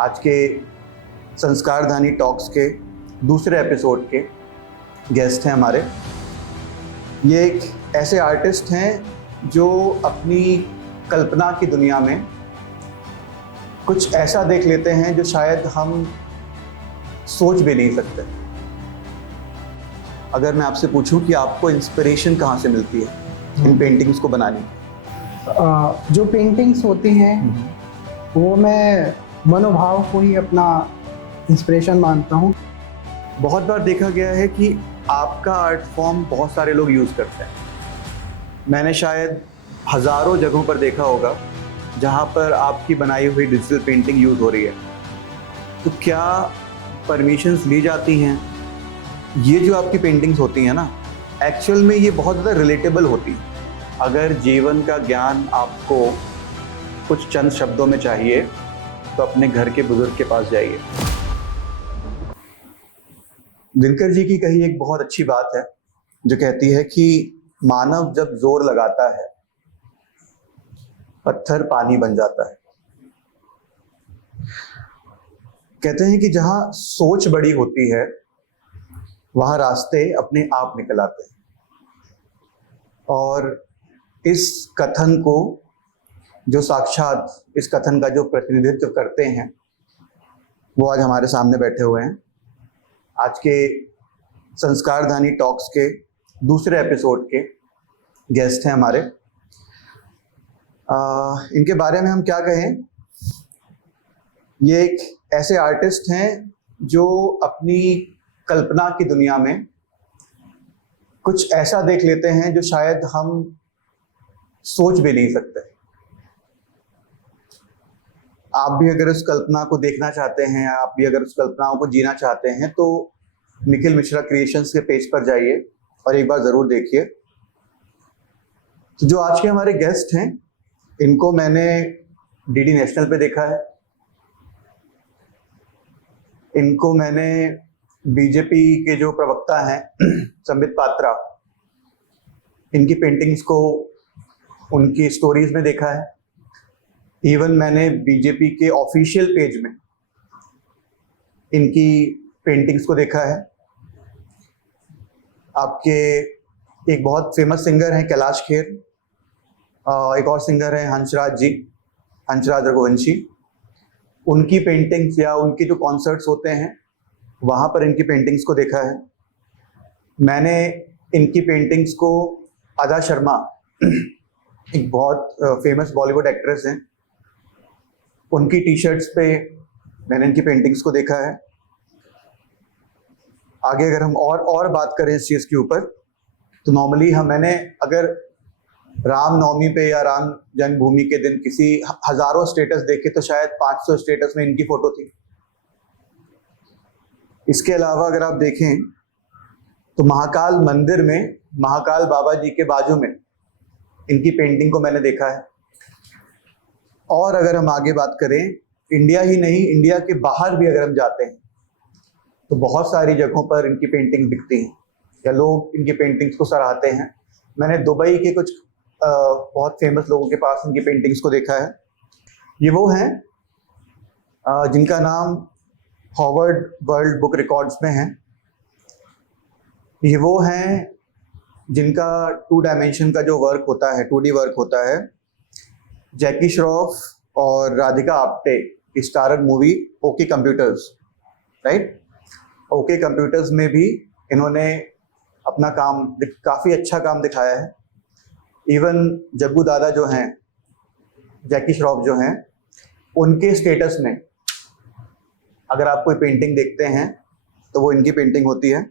आज के संस्कारधानी टॉक्स के दूसरे एपिसोड के गेस्ट हैं हमारे। ये एक ऐसे आर्टिस्ट हैं जो अपनी कल्पना की दुनिया में कुछ ऐसा देख लेते हैं जो शायद हम सोच भी नहीं सकते। अगर मैं आपसे पूछूं कि आपको इंस्पिरेशन कहाँ से मिलती है इन पेंटिंग्स को बनाने की? जो पेंटिंग्स होती हैं वो मैं मनोभाव को ही अपना इंस्पिरेशन मानता हूँ। बहुत बार देखा गया है कि आपका आर्ट फॉर्म बहुत सारे लोग यूज़ करते हैं। मैंने शायद हज़ारों जगहों पर देखा होगा जहाँ पर आपकी बनाई हुई डिजिटल पेंटिंग यूज़ हो रही है। तो क्या परमिशंस ली जाती हैं? ये जो आपकी पेंटिंग्स होती हैं ना, एक्चुअल में ये बहुत ज़्यादा रिलेटेबल होती है। अगर जीवन का ज्ञान आपको कुछ चंद शब्दों में चाहिए तो अपने घर के बुजुर्ग के पास जाइए। दिनकर जी की कही एक बहुत अच्छी बात है जो कहती है कि मानव जब जोर लगाता है पत्थर पानी बन जाता है। कहते हैं कि जहां सोच बड़ी होती है वहां रास्ते अपने आप निकल आते हैं। और इस कथन को जो साक्षात इस कथन का जो प्रतिनिधित्व करते हैं वो आज हमारे सामने बैठे हुए हैं। आज के संस्कारधानी टॉक्स के दूसरे एपिसोड के गेस्ट हैं हमारे। इनके बारे में हम क्या कहें, ये एक ऐसे आर्टिस्ट हैं जो अपनी कल्पना की दुनिया में कुछ ऐसा देख लेते हैं जो शायद हम सोच भी नहीं सकते। आप भी अगर उस कल्पना को देखना चाहते हैं, आप भी अगर उस कल्पनाओं को जीना चाहते हैं तो निखिल मिश्रा क्रिएशंस के पेज पर जाइए और एक बार ज़रूर देखिए। तो जो आज के हमारे गेस्ट हैं इनको मैंने डीडी नेशनल पे देखा है। इनको मैंने बीजेपी के जो प्रवक्ता हैं संबित पात्रा, इनकी पेंटिंग्स को उनकी स्टोरीज में देखा है। इवन मैंने बीजेपी के ऑफिशियल पेज में इनकी पेंटिंग्स को देखा है। आपके एक बहुत फेमस सिंगर हैं कैलाश खेर, एक और सिंगर हैं हंसराज जी, हंसराज रघुवंशी। उनकी पेंटिंग्स या उनके जो कॉन्सर्ट्स होते हैं वहाँ पर इनकी पेंटिंग्स को देखा है। मैंने इनकी पेंटिंग्स को अदा शर्मा एक बहुत फेमस बॉलीवुड एक्ट्रेस हैं, उनकी टी शर्ट्स पे मैंने इनकी पेंटिंग्स को देखा है। आगे अगर हम और बात करें इस चीज़ के ऊपर तो नॉर्मली मैंने अगर रामनवमी पे या राम जन्मभूमि के दिन किसी हज़ारों स्टेटस देखे तो शायद 500 स्टेटस में इनकी फ़ोटो थी। इसके अलावा अगर आप देखें तो महाकाल मंदिर में महाकाल बाबा जी के बाजू में इनकी पेंटिंग को मैंने देखा है। और अगर हम आगे बात करें, इंडिया ही नहीं, इंडिया के बाहर भी अगर हम जाते हैं तो बहुत सारी जगहों पर इनकी पेंटिंग बिकती हैं या लोग इनकी पेंटिंग्स को सराहते हैं। मैंने दुबई के कुछ बहुत फेमस लोगों के पास इनकी पेंटिंग्स को देखा है। ये वो हैं जिनका नाम हार्वर्ड वर्ल्ड बुक रिकॉर्ड्स में है। ये वो हैं जिनका 2 डायमेंशन का जो वर्क होता है, 2D वर्क होता है। जैकी श्रॉफ और राधिका आप्टे की starrer movie okay computers, right, okay computers में भी इन्होंने अपना काम काफ़ी अच्छा काम दिखाया है। इवन जग्गू दादा जो हैं, जैकी श्रॉफ जो हैं, उनके स्टेटस में अगर आप कोई पेंटिंग देखते हैं तो वो इनकी पेंटिंग होती है।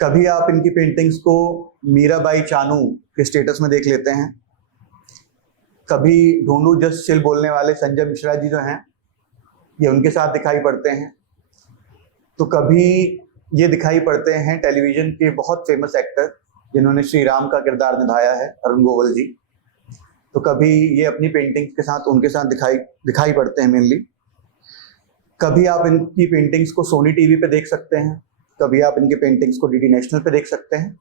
कभी आप इनकी पेंटिंग्स को मीराबाई चानू के स्टेटस में देख लेते हैं। कभी ढूंढू जस्ट चिल बोलने वाले संजय मिश्रा जी जो हैं ये उनके साथ दिखाई पड़ते हैं। तो कभी ये दिखाई पड़ते हैं टेलीविज़न के बहुत फेमस एक्टर जिन्होंने श्री राम का किरदार निभाया है, अरुण गोविल जी। तो कभी ये अपनी पेंटिंग्स के साथ उनके साथ दिखाई पड़ते हैं मेनली। कभी आप इनकी पेंटिंग्स को सोनी टीवी पे देख सकते हैं, कभी आप इनकी पेंटिंग्स को डीडी नेशनल पे देख सकते हैं।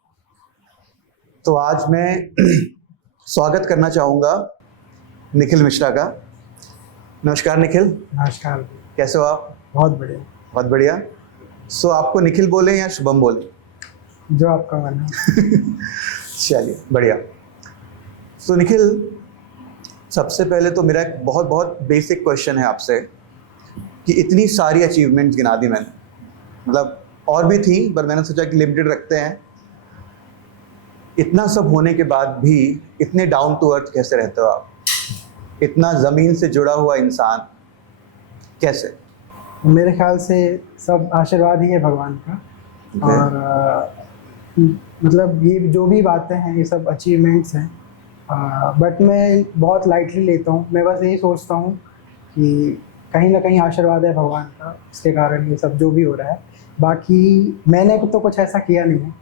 तो आज मैं स्वागत करना चाहूँगा निखिल मिश्रा का। नमस्कार निखिल, नमस्कार। कैसे हो आप? बहुत बढ़िया। बहुत बढ़िया। सो आपको निखिल बोले या शुभम बोले? जो आपका मन है। चलिए बढ़िया। सो निखिल, सबसे पहले तो मेरा एक बहुत बहुत बेसिक क्वेश्चन है आपसे कि इतनी सारी अचीवमेंट्स गिना दी मैंने, मतलब और भी थी पर मैंने सोचा कि लिमिटेड रखते हैं। इतना सब होने के बाद भी इतने डाउन टू अर्थ कैसे रहते हो आप? इतना ज़मीन से जुड़ा हुआ इंसान कैसे? मेरे ख्याल से सब आशीर्वाद ही है भगवान का। और मतलब ये जो भी बातें हैं ये सब अचीवमेंट्स हैं, बट मैं बहुत लाइटली लेता हूँ। मैं बस यही सोचता हूँ कि कहीं ना कहीं आशीर्वाद है भगवान का, इसके कारण ये सब जो भी हो रहा है। बाकी मैंने तो कुछ ऐसा किया नहीं है।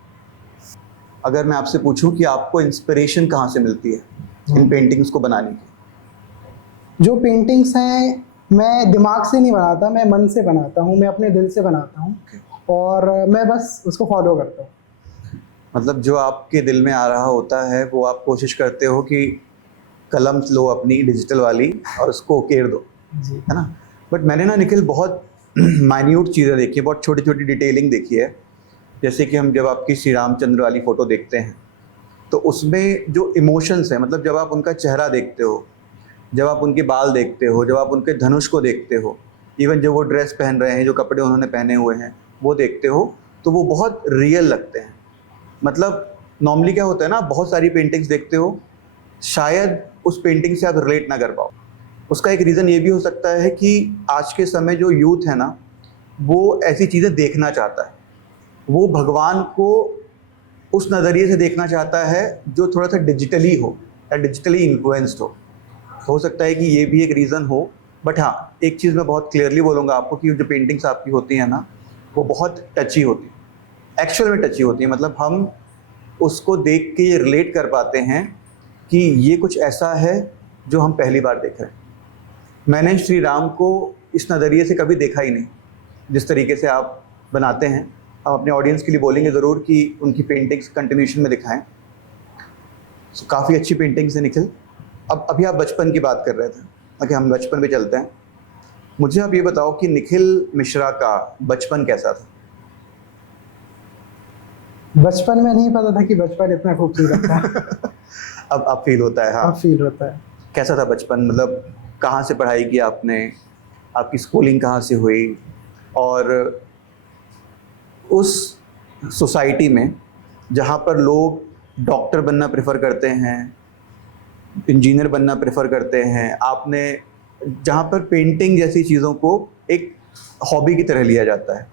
अगर मैं आपसे पूछूं कि आपको इंस्पिरेशन कहाँ से मिलती है इन पेंटिंग्स को बनाने की? जो पेंटिंग्स हैं मैं दिमाग से नहीं बनाता, मैं मन से बनाता हूँ, मैं अपने दिल से बनाता हूँ। और मैं बस उसको फॉलो करता हूँ। मतलब जो आपके दिल में आ रहा होता है वो आप कोशिश करते हो कि कलम लो अपनी डिजिटल वाली और उसको उकेर दो, जी। है ना? बट मैंने ना निखिल बहुत माइन्यूट चीज़ें देखी है, बहुत छोटी छोटी डिटेलिंग देखी है। जैसे कि हम जब आपकी श्री रामचंद्र वाली फ़ोटो देखते हैं तो उसमें जो इमोशंस हैं, मतलब जब आप उनका चेहरा देखते हो, जब आप उनके बाल देखते हो, जब आप उनके धनुष को देखते हो, इवन जो वो ड्रेस पहन रहे हैं, जो कपड़े उन्होंने पहने हुए हैं वो देखते हो, तो वो बहुत रियल लगते हैं। मतलब नॉर्मली क्या होता है ना, बहुत सारी पेंटिंग्स देखते हो, शायद उस पेंटिंग से आप रिलेट ना कर पाओ। उसका एक रीज़न ये भी हो सकता है कि आज के समय जो यूथ है ना, वो ऐसी चीज़ें देखना चाहता है। वो भगवान को उस नज़रिए से देखना चाहता है जो थोड़ा सा डिजिटली हो या डिजिटली इन्फ्लुएंस्ड हो सकता है कि ये भी एक रीज़न हो। बट हाँ, एक चीज़ मैं बहुत क्लियरली बोलूँगा आपको कि जो पेंटिंग्स आपकी होती हैं ना, वो बहुत टची होती है, एक्चुअल में टची होती है। मतलब हम उसको देख के ये रिलेट कर पाते हैं कि ये कुछ ऐसा है जो हम पहली बार देख रहे हैं। मैंने श्री राम को इस नज़रिए से कभी देखा ही नहीं, जिस तरीके से आप बनाते हैं। हम अपने ऑडियंस के लिए बोलेंगे ज़रूर कि उनकी पेंटिंग्स कंटिन्यूशन में दिखाएं। सो काफ़ी अच्छी पेंटिंग्स है निखिल। अब अभी आप बचपन की बात कर रहे थे, ओके, हम बचपन पे चलते हैं। मुझे आप ये बताओ कि निखिल मिश्रा का बचपन कैसा था? बचपन में नहीं पता था कि बचपन इतना खूबसूरत था। अब फील होता है। हाँ, अब फील होता है। कैसा था बचपन? मतलब कहाँ से पढ़ाई की आपने, आपकी स्कूलिंग कहाँ से हुई, और उस सोसाइटी में जहाँ पर लोग डॉक्टर बनना प्रेफर करते हैं, इंजीनियर बनना प्रेफर करते हैं, आपने जहाँ पर पेंटिंग जैसी चीज़ों को एक हॉबी की तरह लिया जाता है,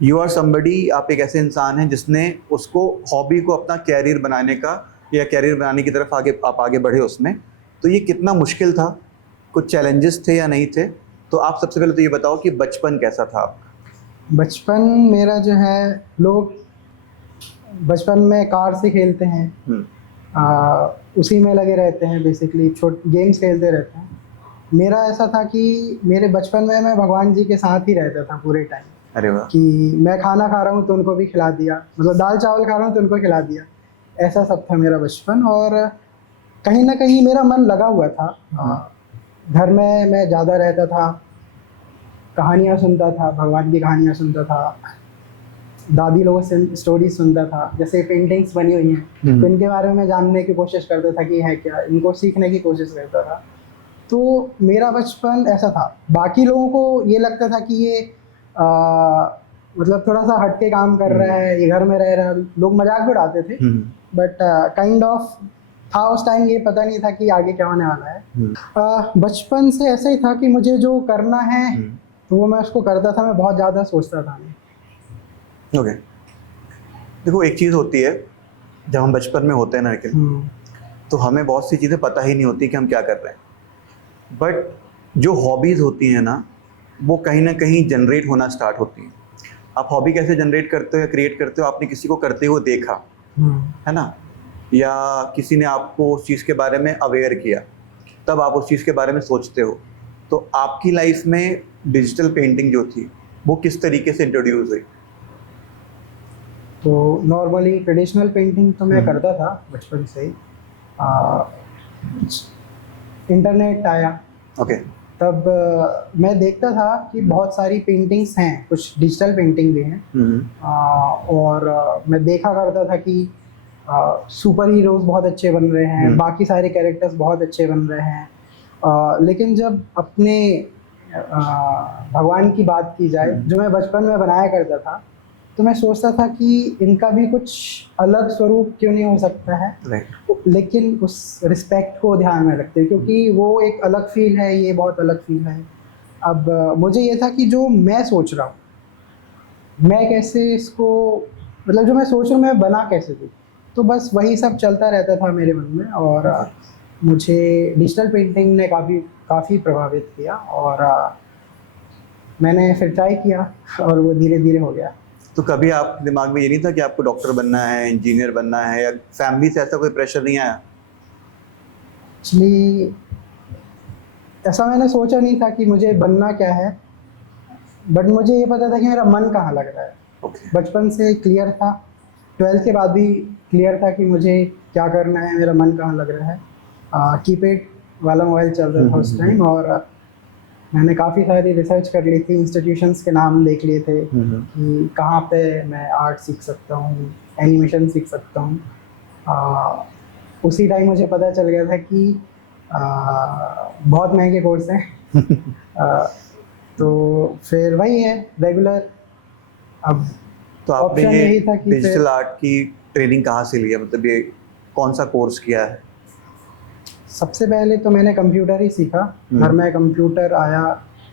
यू आर समबडी, आप एक ऐसे इंसान हैं जिसने उसको हॉबी को अपना कैरियर बनाने का या कैरियर बनाने की तरफ आप आगे बढ़े उसमें। तो ये कितना मुश्किल था? कुछ चैलेंजेस थे या नहीं थे? तो आप सबसे पहले तो ये बताओ कि बचपन कैसा था आपका? बचपन मेरा जो है, लोग बचपन में कार से खेलते हैं, उसी में लगे रहते हैं, बेसिकली गेम्स खेलते रहते हैं। मेरा ऐसा था कि मेरे बचपन में मैं भगवान जी के साथ ही रहता था पूरे टाइम। अरे वाह। कि मैं खाना खा रहा हूँ तो उनको भी खिला दिया, मतलब दाल चावल खा रहा हूँ तो उनको खिला दिया। ऐसा सब था मेरा बचपन। और कहीं ना कहीं मेरा मन लगा हुआ था। घर में मैं ज़्यादा रहता था, कहानियाँ सुनता था, भगवान की कहानियाँ सुनता था, दादी लोगों से स्टोरी सुनता था। जैसे पेंटिंग्स बनी हुई हैं तो इनके बारे में जानने की कोशिश करता था कि है क्या, इनको सीखने की कोशिश करता था। तो मेरा बचपन ऐसा था। बाकी लोगों को ये लगता था कि ये मतलब थोड़ा सा हट के काम कर रहा है, ये घर में रह रहा है, लोग मजाक भी उड़ाते थे। बट काइंड ऑफ था उस टाइम, ये पता नहीं था कि आगे क्या होने वाला है। बचपन से ऐसा ही था कि मुझे जो करना है तो वो मैं उसको करता था, मैं बहुत ज़्यादा सोचता था नहीं। ओके, देखो एक चीज़ होती है, जब हम बचपन में होते हैं ना निखिल, तो हमें बहुत सी चीज़ें पता ही नहीं होती कि हम क्या कर रहे हैं। बट जो हॉबीज़ होती हैं ना, वो कहीं ना कहीं जनरेट होना स्टार्ट होती हैं। आप हॉबी कैसे जनरेट करते हो या क्रिएट करते हो? आपने किसी को करते हुए देखा है ना, या किसी ने आपको उस चीज़ के बारे में अवेयर किया, तब आप उस चीज़ के बारे में सोचते हो। तो आपकी लाइफ में डिजिटल पेंटिंग जो थी वो किस तरीके से इंट्रोड्यूस हुई? तो नॉर्मली ट्रेडिशनल पेंटिंग तो मैं करता था बचपन से ही। इंटरनेट आया, ओके, तब मैं देखता था कि बहुत सारी पेंटिंग्स हैं, कुछ डिजिटल पेंटिंग भी हैं। और मैं देखा करता था कि सुपर हीरोज बहुत अच्छे बन रहे हैं, बाकी सारे कैरेक्टर्स बहुत अच्छे बन रहे हैं। लेकिन जब अपने भगवान की बात की जाए, जो मैं बचपन में बनाया करता था, तो मैं सोचता था कि इनका भी कुछ अलग स्वरूप क्यों नहीं हो सकता है। लेकिन उस रिस्पेक्ट को ध्यान में रखते, क्योंकि वो एक अलग फील है, ये बहुत अलग फील है। अब मुझे ये था कि जो मैं सोच रहा हूँ, मैं कैसे इसको, मतलब जो मैं सोच रहा हूँ मैं बना कैसे दूँ। तो बस वही सब चलता रहता था मेरे मन में, और मुझे डिजिटल पेंटिंग ने काफ़ी प्रभावित किया, और मैंने फिर ट्राई किया, और वो धीरे धीरे हो गया। तो कभी आपके दिमाग में ये नहीं था कि आपको डॉक्टर बनना है, इंजीनियर बनना है, या फैमिली से ऐसा कोई प्रेशर नहीं आया? एक्चुअली ऐसा मैंने सोचा नहीं था कि मुझे बनना क्या है, बट मुझे ये पता था कि मेरा मन कहाँ लग रहा है। बचपन से क्लियर था, 12th के बाद भी क्लियर था कि मुझे क्या करना है, मेरा मन कहाँ लग रहा है। कीपैड वाला मोबाइल चल रहा था उस टाइम, और मैंने काफ़ी सारी रिसर्च कर ली थी, इंस्टीट्यूशंस के नाम देख लिए थे कि कहाँ पे मैं आर्ट सीख सकता हूँ, एनिमेशन सीख सकता हूँ। उसी टाइम मुझे पता चल गया था कि बहुत महंगे कोर्स हैं। तो फिर वही है रेगुलर। अब तो आपने ऑप्शन यही था कि डिजिटल आर्ट की ट्रेनिंग कहाँ से लिया, मतलब ये कौन सा कोर्स किया है? सबसे पहले तो मैंने कंप्यूटर ही सीखा। घर में कंप्यूटर आया,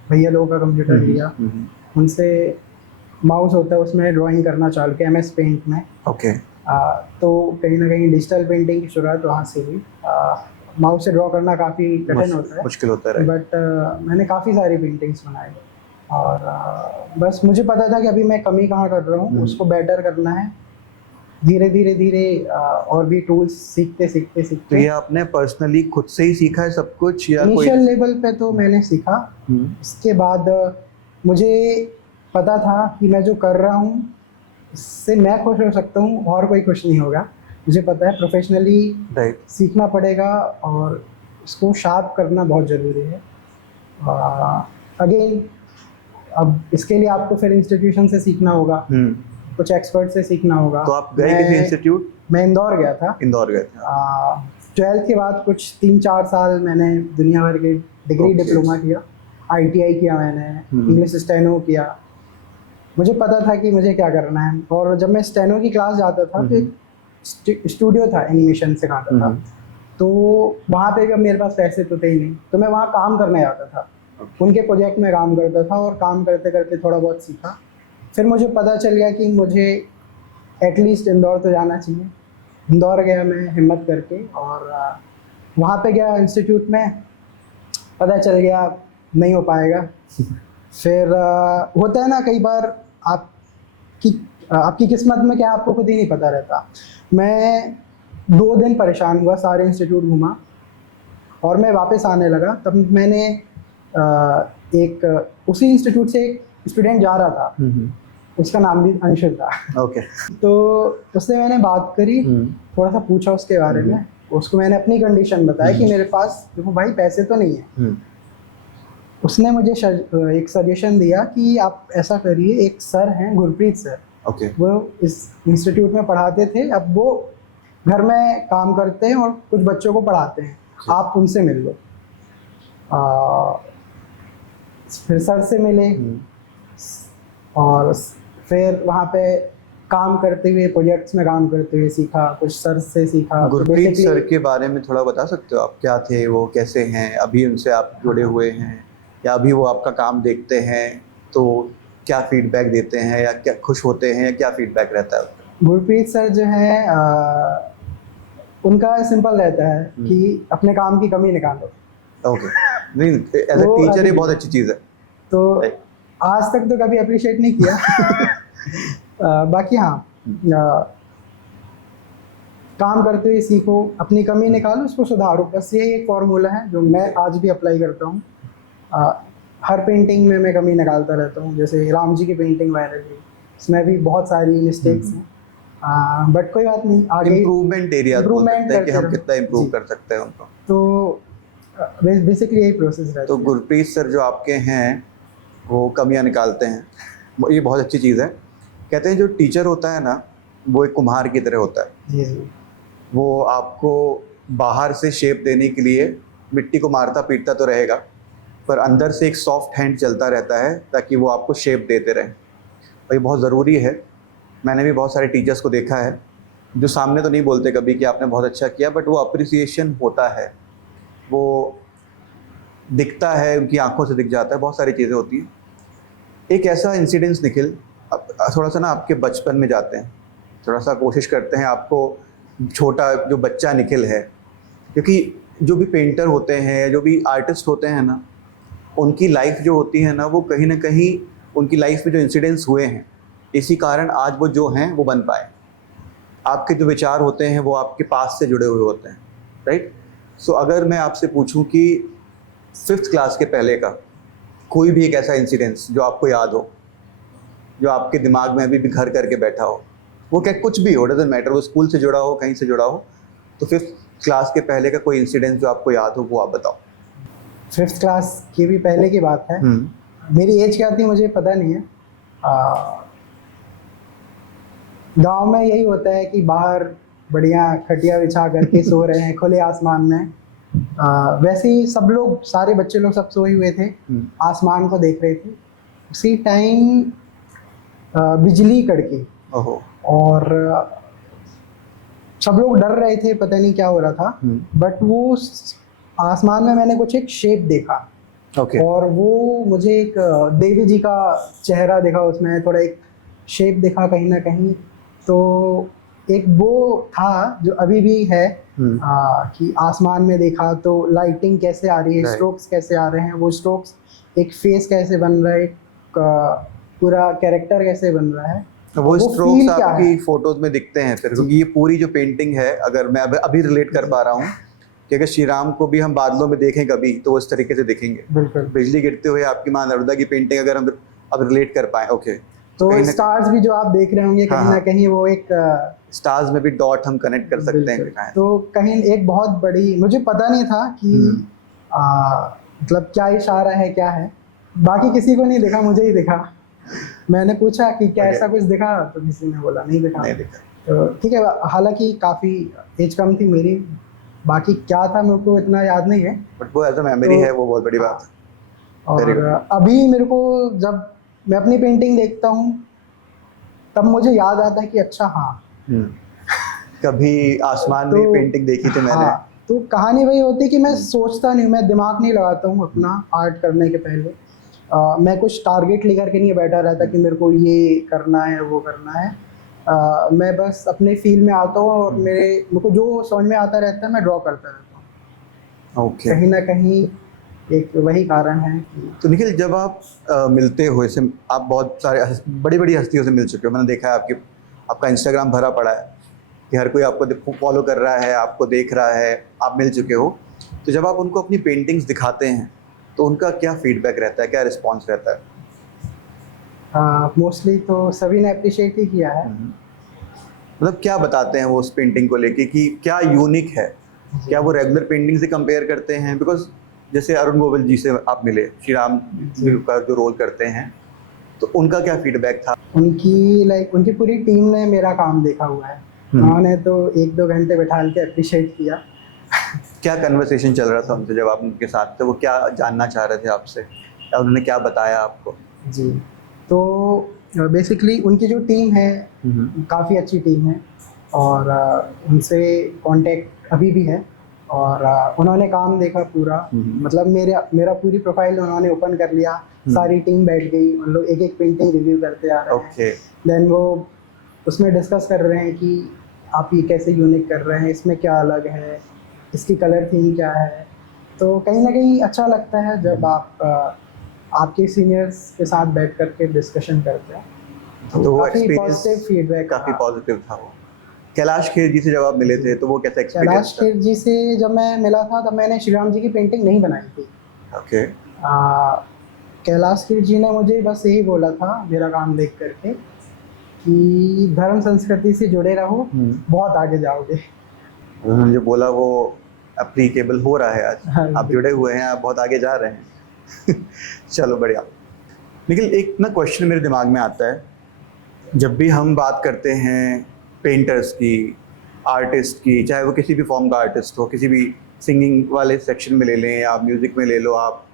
भैया लोगों का कंप्यूटर लिया, उनसे माउस होता है उसमें ड्राइंग करना चालू किया, MS पेंट में। ओके। तो कहीं ना कहीं डिजिटल पेंटिंग की शुरुआत वहाँ से हुई। माउस से ड्रॉ करना काफ़ी कठिन होता है, मुश्किल होता है, बट मैंने काफ़ी सारी पेंटिंग्स बनाई, और बस मुझे पता था कि अभी मैं कमी कहाँ कर रहा हूँ, उसको बेटर करना है। धीरे धीरे और भी टूल्स सीखते। तो ये आपने पर्सनली खुद से ही सीखा है सब कुछ, या इनिशियल लेवल पे तो मैंने सीखा। इसके बाद मुझे पता था कि मैं जो कर रहा हूँ इससे मैं खुश हो सकता हूँ और कोई खुश नहीं होगा। मुझे पता है प्रोफेशनली सीखना पड़ेगा, और इसको शार्प करना बहुत ज़रूरी है। अगेन अब इसके लिए आपको फिर इंस्टीट्यूशन से सीखना होगा, कुछ एक्सपर्ट से सीखना होगा। तो आप गए किसी इंस्टीट्यूट? मैं इंदौर गया था। 12th के बाद कुछ 3-4 साल मैंने दुनिया भर के डिग्री डिप्लोमा किया, ITI किया मैंने, इंग्लिश स्टेनो किया। मुझे पता था कि मुझे क्या करना है, और जब मैं स्टेनो की क्लास जाता था तो एक स्टूडियो था, एनिमेशन सिखाता था। तो वहाँ पे भी अब मेरे पास पैसे तो थे ही नहीं, तो मैं वहाँ काम करने जाता था, उनके प्रोजेक्ट में काम करता था, और काम करते करते थोड़ा बहुत सीखा। फिर मुझे पता चल गया कि मुझे एटलीस्ट इंदौर तो जाना चाहिए। इंदौर गया मैं हिम्मत करके, और वहाँ पे गया इंस्टीट्यूट में, पता चल गया नहीं हो पाएगा। फिर होता है ना कई बार आपकी किस्मत में क्या, आपको खुद ही नहीं पता रहता। मैं 2 दिन परेशान हुआ, सारे इंस्टीट्यूट घूमा, और मैं वापस आने लगा। तब मैंने उसी इंस्टीट्यूट से एक स्टूडेंट जा रहा था, उसका नाम भी अंशुल था। ओके। तो उससे मैंने बात करी, थोड़ा सा पूछा उसके बारे में, उसको मैंने अपनी कंडीशन बताया कि मेरे पास देखो भाई पैसे तो नहीं है। उसने मुझे एक सजेशन दिया कि आप ऐसा करिए, एक सर हैं गुरप्रीत सर, वो इस इंस्टीट्यूट में पढ़ाते थे, अब वो घर में काम करते हैं और कुछ बच्चों को पढ़ाते हैं, आप उनसे मिल लो। फिर सर से मिले, और फिर वहाँ पे काम करते हुए, प्रोजेक्ट्स में काम करते हुए सीखा, कुछ सर से सीखा। गुरप्रीत सर के बारे में थोड़ा बता सकते हो आप, क्या थे वो, कैसे हैं, अभी उनसे आप जुड़े हुए हैं, या अभी वो आपका काम देखते हैं तो क्या फीडबैक देते हैं, या क्या खुश होते हैं, या क्या फीडबैक रहता है? गुरप्रीत सर जो है उनका सिंपल रहता है कि अपने काम की कमी निकालो। ओके। नहीं, एज अ टीचर ये बहुत अच्छी चीज़ है। तो आज तक तो कभी अप्रिशिएट नहीं किया। बाकी हाँ, काम करते हुए सीखो, अपनी कमी निकालो, उसको सुधारो, बस यही एक फॉर्मूला है जो मैं आज भी अप्लाई करता हूँ। हर पेंटिंग में मैं कमी निकालता रहता हूँ। जैसे राम जी की पेंटिंग वायरल हुई, इसमें भी बहुत सारी मिस्टेक्स हैं, बट कोई बात नहीं, आगे इम्प्रूवमेंट एरिया होते हैं कि हम कितना इम्प्रूव कर सकते हैं उनको। तो बेसिकली यही प्रोसेस रहता तो है। गुरप्रीत सर जो आपके हैं वो कमियां निकालते हैं, ये बहुत अच्छी चीज़ है। कहते हैं जो टीचर होता है ना वो एक कुम्हार की तरह होता है। जी जी वो आपको बाहर से शेप देने के लिए मिट्टी को मारता पीटता तो रहेगा, पर अंदर से एक सॉफ्ट हैंड चलता रहता है ताकि वो आपको शेप देते रहे, और ये बहुत ज़रूरी है। मैंने भी बहुत सारे टीचर्स को देखा है जो सामने तो नहीं बोलते कभी कि आपने बहुत अच्छा किया, बट वो अप्रिसिएशन होता है, वो दिखता है, उनकी आंखों से दिख जाता है, बहुत सारी चीज़ें होती हैं। एक ऐसा इंसिडेंस निखिल, अब थोड़ा सा ना आपके बचपन में जाते हैं, थोड़ा सा कोशिश करते हैं आपको छोटा जो बच्चा निखिल है, क्योंकि जो भी पेंटर होते हैं, जो भी आर्टिस्ट होते हैं ना, उनकी लाइफ जो होती है ना वो कहीं ना कहीं उनकी लाइफ में जो इंसिडेंट्स हुए हैं इसी कारण आज वो जो हैं वो बन पाए। आपके जो विचार होते हैं वो आपके पास से जुड़े हुए होते हैं, राइट। सो अगर मैं आपसे पूछूं कि 5th क्लास के पहले का कोई भी एक ऐसा इंसिडेंस जो आपको याद हो, जो आपके दिमाग में अभी भी घर करके बैठा हो, वो क्या कुछ भी हो, डजंट मैटर, वो स्कूल से जुड़ा हो, कहीं से जुड़ा हो, तो 5th क्लास के पहले का कोई इंसिडेंस जो आपको याद हो वो आप बताओ। 5th क्लास की भी पहले की बात है। मेरी एज क्या थी मुझे पता नहीं है। गांव में यही होता है कि बाहर बढ़िया खटिया बिछा करके सो रहे हैं खुले आसमान में। वैसे ही सब लोग, सारे बच्चे लोग सब सोए हुए थे, आसमान को देख रहे थे। उसी टाइम बिजली कड़की ओहो। और सब लोग डर रहे थे, पता नहीं क्या हो रहा था, बट वो आसमान में मैंने कुछ एक शेप देखा। ओके। और वो मुझे एक देवी जी का चेहरा दिखा, उसमें थोड़ा एक शेप दिखा कहीं ना कहीं। तो एक वो था जो अभी भी है, कि आसमान में देखा तो लाइटिंग कैसे आ रही है, Right. स्ट्रोक्स कैसे आ रहे हैं, वो स्ट्रोक्स एक फेस कैसे बन रहा है, एक पूरा कैरेक्टर कैसे बन रहा है, वो feel स्ट्रोक्स क्या आपकी है। फोटोज में दिखते हैं फिर, क्योंकि ये पूरी जो पेंटिंग है, अगर मैं अभी रिलेट कर पा रहा हूँ कि अगर श्री राम को भी हम बादलों में देखें कभी तो वो इस तरीके से दिखेंगे, बिल्कुल। बिजली गिरते हुए आपकी माँ नर्मदा की पेंटिंग अगर हम अब रिलेट कर पाए। ओके। तो स्टार्स भी जो आप देख रहे होंगे कहीं ना कहीं वो एक स्टार्स में भी डॉट हम कनेक्ट कर सकते हैं। तो कहीं एक बहुत बड़ी, मुझे पता नहीं था कि मतलब क्या इशारा है क्या है, बाकी किसी को नहीं दिखा, मुझे ही दिखा। मैंने पूछा कि क्या ऐसा कुछ दिखा, तो किसी ने बोला नहीं दिखा। तो ठीक है, हालांकि काफ़ी एज कम थी मेरी, बाकी क्या था मेरे को इतना याद नहीं है, बट वो एज अ मेमोरी है, वो बहुत बड़ी बात है। और अभी मेरे को जब मैं अपनी पेंटिंग देखता हूँ तब मुझे याद आता है कि अच्छा हाँ कभी आसमान में पेंटिंग देखी थी मैंने। तो कहानी वही होती है कि मैं सोचता नहीं, मैं दिमाग नहीं लगाता हूँ अपना आर्ट करने के पहले। मैं कुछ टारगेट लेकर के नहीं बैठा रहता कि मेरे को ये करना है वो करना है। मैं बस अपने फील्ड में आता हूँ और मेरे को जो समझ में आता रहता है मैं ड्रॉ करता रहता हूँ। कहीं ना कहीं एक वही कारण है। तो निखिल, जब आप मिलते हो, जैसे आप बहुत सारे बड़ी बड़ी हस्तियों से मिल चुके हो, मैंने देखा है आपका इंस्टाग्राम भरा पड़ा है कि हर कोई आपको फॉलो कर रहा है, आपको देख रहा है, आप मिल चुके हो। तो जब आप उनको अपनी पेंटिंग्स दिखाते हैं तो उनका क्या फीडबैक रहता है, क्या रिस्पॉन्स रहता है? मोस्टली तो सभी ने अप्रिशिएट ही किया है। मतलब क्या बताते हैं वो उस पेंटिंग को लेके कि क्या यूनिक है? क्या वो रेगुलर पेंटिंग से कंपेयर करते हैं? बिकॉज जैसे अरुण गोविल जी से आप मिले, श्री राम का जो रोल करते हैं, तो उनका क्या फीडबैक था? उनकी पूरी टीम ने मेरा काम देखा हुआ है। उन्होंने तो 1-2 घंटे बैठा के अप्रिशिएट किया। क्या कन्वर्सेशन चल रहा था उनसे जब आप उनके साथ थे? वो क्या जानना चाह रहे थे आपसे, या उन्होंने क्या बताया आपको? जी, तो बेसिकली उनकी जो टीम है काफ़ी अच्छी टीम है, और उनसे कांटेक्ट अभी भी है, और उन्होंने काम देखा पूरा। मतलब मेरा पूरी प्रोफाइल उन्होंने ओपन कर लिया, सारी टीम बैठ गई, उन लोग एक एक पेंटिंग रिव्यू करते आ रहे हैं। देन वो उसमें डिस्कस कर रहे हैं कि आप ये कैसे यूनिक कर रहे हैं, इसमें क्या अलग है, इसकी कलर थीम क्या है। तो कहीं ना कहीं अच्छा लगता है जब आप आपके सीनियर्स के साथ बैठ करके डिस्कशन करते हैं। तो वो काफ़ी पॉजिटिव फीडबैक, काफ़ी पॉजिटिव था वो। कैलाश खेर जी से जब आप मिले थे तो वो कैसा एक्सपीरियंस था? कैलाश खेर जी से जब मैं मिला था तब मैंने श्री राम जी की पेंटिंग नहीं बनाई थी। ओके। कैलाश खेर जी ने मुझे बस यही बोला था मेरा काम देख करके कि धर्म संस्कृति से जुड़े रहो, बहुत आगे जाओगे। उन्होंने जो बोला वो एप्लीकेबल हो रहा है आज। हाँ, आप जुड़े हुए हैं, आप बहुत आगे जा रहे हैं। चलो बढ़िया। लेकिन एक ना क्वेश्चन मेरे दिमाग में आता है, जब भी हम बात करते हैं पेंटर्स की, आर्टिस्ट की, चाहे वो किसी भी फॉर्म का आर्टिस्ट हो, किसी भी सिंगिंग वाले सेक्शन में ले लें, आप म्यूज़िक में ले लो, आप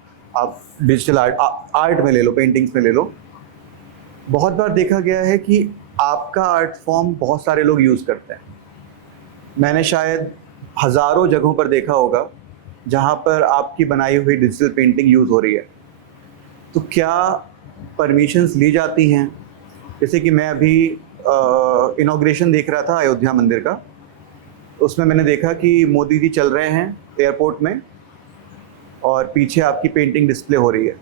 डिजिटल आर्ट में ले लो, पेंटिंग्स में ले लो, बहुत बार देखा गया है कि आपका आर्ट फॉर्म बहुत सारे लोग यूज़ करते हैं। मैंने शायद हज़ारों जगहों पर देखा होगा जहाँ पर आपकी बनाई हुई डिजिटल पेंटिंग यूज़ हो रही है। तो क्या परमिशंस ली जाती हैं? जैसे कि मैं अभी इनॉग्रेशन देख रहा था अयोध्या मंदिर का, उसमें मैंने देखा कि मोदी जी चल रहे हैं एयरपोर्ट में और पीछे आपकी पेंटिंग डिस्प्ले हो रही है।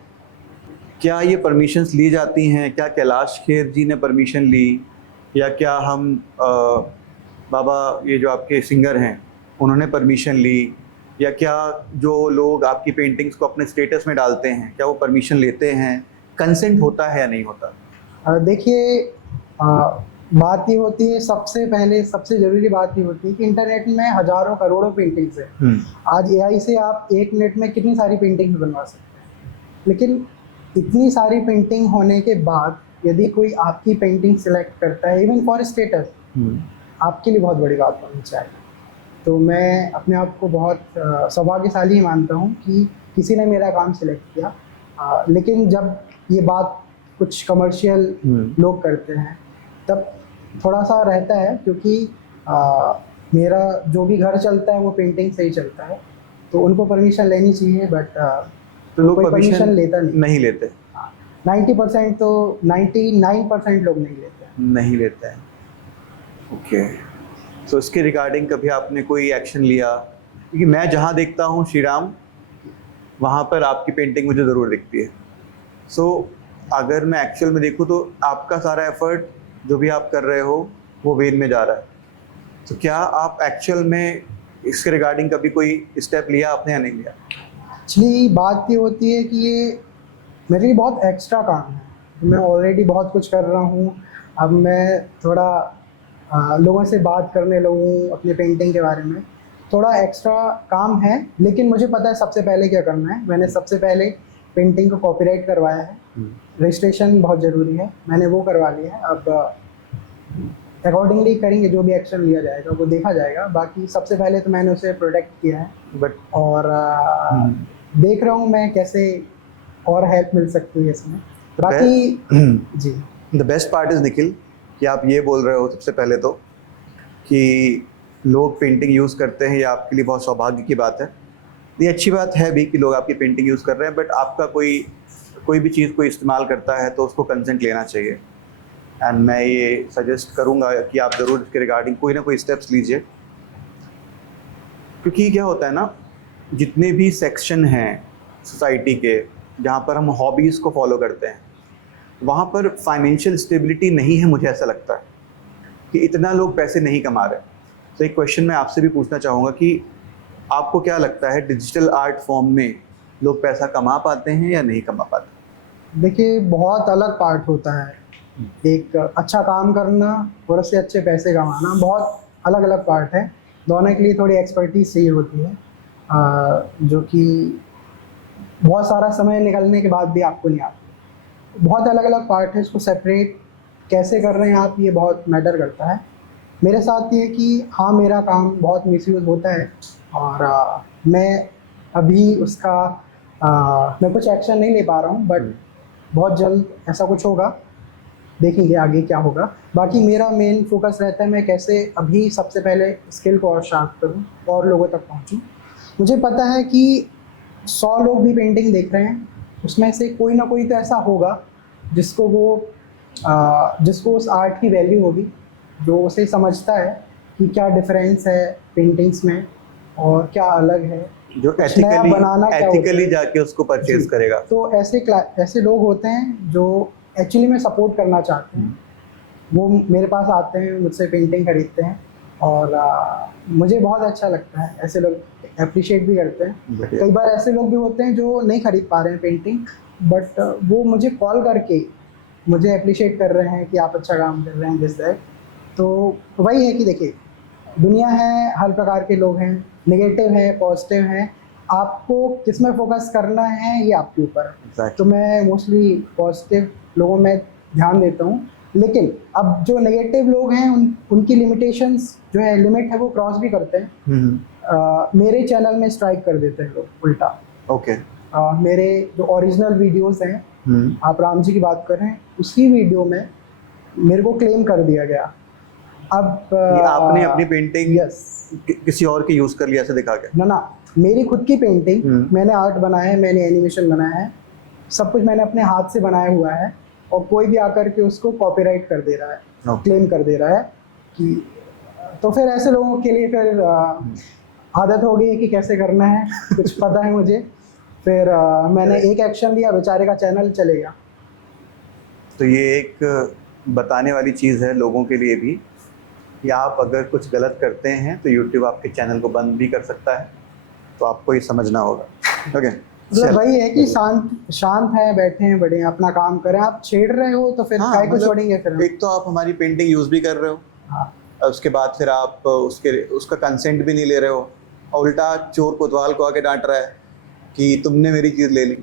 क्या ये परमिशंस ली जाती हैं? क्या कैलाश खेर जी ने परमिशन ली, या क्या हम बाबा ये जो आपके सिंगर हैं उन्होंने परमिशन ली, या क्या जो लोग आपकी पेंटिंग्स को अपने स्टेटस में डालते हैं क्या वो परमिशन लेते हैं? कंसेंट होता है या नहीं होता? देखिए, बात ये होती है, सबसे पहले सबसे ज़रूरी बात ये होती है कि इंटरनेट में हज़ारों करोड़ों पेंटिंग्स हैं। आज एआई से आप 1 मिनट में कितनी सारी पेंटिंग्स बनवा सकते हैं, लेकिन इतनी सारी पेंटिंग होने के बाद यदि कोई आपकी पेंटिंग सिलेक्ट करता है, इवन फॉर स्टेटस, आपके लिए बहुत बड़ी बात होनी चाहिए। तो मैं अपने आप को बहुत सौभाग्यशाली मानता हूँ कि किसी ने मेरा काम सिलेक्ट किया। लेकिन जब ये बात कुछ कमर्शियल लोग करते हैं तब थोड़ा सा रहता है, क्योंकि मेरा जो भी घर चलता है वो पेंटिंग से ही चलता है, तो उनको परमिशन लेनी चाहिए, बट तो लोग कोई परमिशन लेता नहीं लेते। 90% तो 99% लोग नहीं लेते हैं। ओके, तो इसके रिगार्डिंग कभी आपने कोई एक्शन लिया? क्योंकि मैं जहाँ देखता हूँ श्री राम, वहाँ पर आपकी पेंटिंग मुझे ज़रूर दिखती है। सो अगर मैं एक्चुअल में देखूँ तो आपका सारा एफर्ट जो भी आप कर रहे हो वो वेन में जा रहा है। तो क्या आप एक्चुअल में इसके रिगार्डिंग कभी कोई स्टेप लिया आपने या नहीं लिया? एक्चुअली बात ये होती है कि ये मेरे लिए बहुत एक्स्ट्रा काम है। मैं ऑलरेडी बहुत कुछ कर रहा हूँ, अब मैं थोड़ा लोगों से बात करने लगूँ अपने पेंटिंग के बारे में, थोड़ा एक्स्ट्रा काम है। लेकिन मुझे पता है सबसे पहले क्या करना है। मैंने सबसे पहले पेंटिंग को कॉपीराइट करवाया है, रजिस्ट्रेशन बहुत ज़रूरी है, मैंने वो करवा लिया है। अब अकॉर्डिंगली करेंगे, जो भी एक्शन लिया जाएगा वो देखा जाएगा। बाकी सबसे पहले तो मैंने उसे प्रोटेक्ट किया है, और देख रहा हूँ मैं कैसे और हेल्प मिल सकती है इसमें। बाकी जी, the best part is Nikhil कि आप ये बोल रहे हो सबसे पहले तो कि लोग पेंटिंग यूज़ करते हैं, ये आपके लिए बहुत सौभाग्य की बात है। ये अच्छी बात है भी कि लोग आपकी पेंटिंग यूज़ कर रहे हैं, बट आपका कोई भी चीज़ कोई इस्तेमाल करता है तो उसको कंसेंट लेना चाहिए। एंड मैं ये सजेस्ट करूँगा कि आप ज़रूर इसके रिगार्डिंग कोई ना कोई स्टेप्स लीजिए, क्योंकि क्या होता है ना, जितने भी सेक्शन हैं सोसाइटी के जहाँ पर हम हॉबीज़ को फॉलो करते हैं, वहाँ पर फाइनेंशियल स्टेबिलिटी नहीं है। मुझे ऐसा लगता है कि इतना लोग पैसे नहीं कमा रहे। तो एक क्वेश्चन मैं आपसे भी पूछना चाहूँगा कि आपको क्या लगता है, डिजिटल आर्ट फॉर्म में लोग पैसा कमा पाते हैं या नहीं कमा पाते? देखिए, बहुत अलग पार्ट होता है। एक अच्छा काम करना और उससे अच्छे पैसे कमाना बहुत अलग अलग पार्ट है। दोनों के लिए थोड़ी एक्सपर्टीज चाहिए होती है, जो कि बहुत सारा समय निकलने के बाद भी आपको नहीं आती। बहुत अलग अलग पार्ट है, इसको सेपरेट कैसे कर रहे हैं आप, ये बहुत मैटर करता है। मेरे साथ ये कि हाँ, मेरा काम बहुत मिसयूज़ होता है, और मैं अभी उसका मैं कुछ एक्शन नहीं ले पा रहा हूँ, बट बहुत जल्द ऐसा कुछ होगा, देखेंगे आगे क्या होगा। बाकी मेरा मेन फोकस रहता है मैं कैसे अभी सबसे पहले स्किल को और शार्प करूँ और लोगों तक पहुँचूँ। मुझे पता है कि 100 लोग भी पेंटिंग देख रहे हैं, उसमें से कोई ना कोई तो ऐसा होगा जिसको उस आर्ट की वैल्यू होगी, जो उसे समझता है कि क्या डिफरेंस है पेंटिंग्स में और क्या अलग है, जो एथिकली जाके उसको परचेज करेगा। तो ऐसे लोग होते हैं जो एक्चुअली में सपोर्ट करना चाहते हैं, वो मेरे पास आते हैं, मुझसे पेंटिंग खरीदते हैं, और मुझे बहुत अच्छा लगता है। ऐसे लोग अप्रिशिएट भी करते हैं। कई बार ऐसे लोग भी होते हैं जो नहीं खरीद पा रहे हैं पेंटिंग, बट वो मुझे कॉल करके मुझे अप्रिशिएट कर रहे हैं कि आप अच्छा काम कर रहे हैं, दिस दैट। तो वही है कि देखिए, दुनिया है, हर प्रकार के लोग हैं, नेगेटिव है, पॉजिटिव है, आपको किस में फोकस करना है ये आपके ऊपर है। Exactly. तो मैं मोस्टली पॉजिटिव लोगों में ध्यान देता हूँ, लेकिन अब जो नेगेटिव लोग हैं उनकी लिमिटेशंस जो है, लिमिट है, वो क्रॉस भी करते हैं। मेरे चैनल में स्ट्राइक कर देते हैं लोग उल्टा। ओके। मेरे जो ओरिजिनल वीडियोस हैं, आप राम जी की बात कर रहे हैं, उसी वीडियो में मेरे को क्लेम कर दिया गया। अब ये आपने अपनी पेंटिंग यस किसी और की यूज कर लिया ऐसे दिखा के? ना, मेरी खुद की पेंटिंग, मैंने आर्ट बनाया है, मैंने एनिमेशन बनाया है, सब कुछ मैंने अपने हाथ से बनाया हुआ है, और कोई भी आकर के उसको कॉपीराइट कर दे रहा है, क्लेम कर दे रहा है कि, तो फिर ऐसे लोगों के लिए फिर आदत हो गई है कि कैसे करना है, कुछ पता है मुझे। फिर मैंने एक एक्शन लिया, बेचारे का चैनल चले गया। तो ये एक बताने वाली चीज़ है लोगों के लिए भी कि आप अगर कुछ गलत करते हैं तो YouTube आपके चैनल को बंद भी कर सकता है, तो आपको ये समझना होगा। ओके, मतलब वही है कि शांत है, बैठे हैं, बड़े हैं, अपना काम करें। आप छेड़ रहे हो तो फिर काय को छोड़ेंगे फिर हम। एक तो आप हमारी पेंटिंग यूज़ भी कर रहे हो, हाँ, उसके बाद फिर आप उसका कंसेंट भी नहीं ले रहे हो, और उल्टा चोर कोतवाल को आके डांट रहा है कि तुमने मेरी चीज़ ले ली।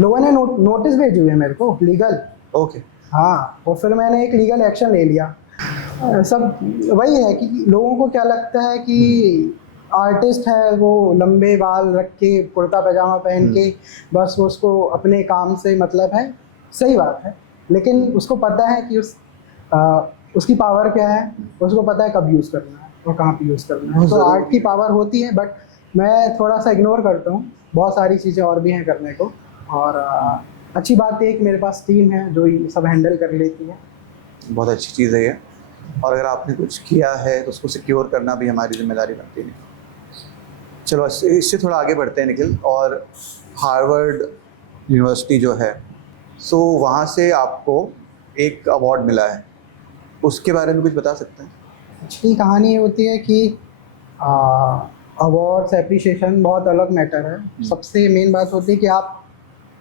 लोगों ने नोटिस भेजे हुए मेरे को लीगल। ओके। हाँ, और फिर मैंने एक लीगल एक्शन ले लिया। सब वही है कि लोगों को क्या लगता है कि आर्टिस्ट है वो लंबे बाल रख के कुर्ता पैजामा पहन के बस उसको अपने काम से मतलब है। सही बात है, लेकिन उसको पता है कि उसकी पावर क्या है, उसको पता है कब यूज़ करना है और कहाँ पे यूज़ करना है। तो आर्ट की पावर होती है, बट मैं थोड़ा सा इग्नोर करता हूँ। बहुत सारी चीज़ें और भी हैं करने को, और अच्छी बात है कि मेरे पास टीम है जो ये सब हैंडल कर लेती है। बहुत अच्छी चीज़ है ये, और अगर आपने कुछ किया है तो उसको सिक्योर करना भी हमारी जिम्मेदारी बनती है। चलो इससे थोड़ा आगे बढ़ते हैं निखिल, और हार्वर्ड यूनिवर्सिटी जो है, सो वहाँ से आपको एक अवार्ड मिला है, उसके बारे में कुछ बता सकते हैं? अच्छी कहानी ये होती है कि अवार्ड्स, एप्रिशिएशन बहुत अलग मैटर है। सबसे मेन बात होती है कि आप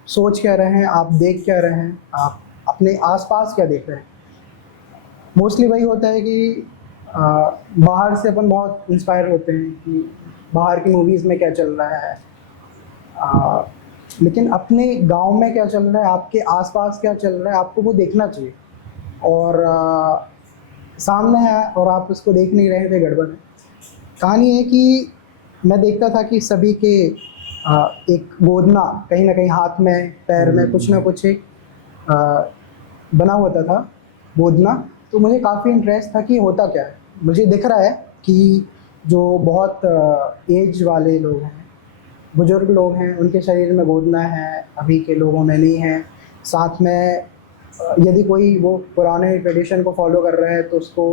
सोच क्या रहे हैं, आप देख क्या रहे हैं, आप अपने आसपास क्या देख रहे हैं। मोस्टली वही होता है कि बाहर से अपन बहुत इंस्पायर होते हैं कि बाहर की मूवीज़ में क्या चल रहा है, लेकिन अपने गांव में क्या चल रहा है, आपके आसपास क्या चल रहा है, आपको वो देखना चाहिए। और सामने है और आप उसको देख नहीं रहे थे, गड़बड़ है। कहानी है कि मैं देखता था कि सभी के एक गोदना कहीं ना कहीं हाथ में, पैर में कुछ ना कुछ एक बना होता था गोदना। तो मुझे काफ़ी इंटरेस्ट था कि होता क्या है। मुझे दिख रहा है कि जो बहुत एज वाले लोग हैं, बुजुर्ग लोग हैं, उनके शरीर में गोदना है, अभी के लोगों में नहीं है। साथ में यदि कोई वो पुराने ट्रेडिशन को फॉलो कर रहा है तो उसको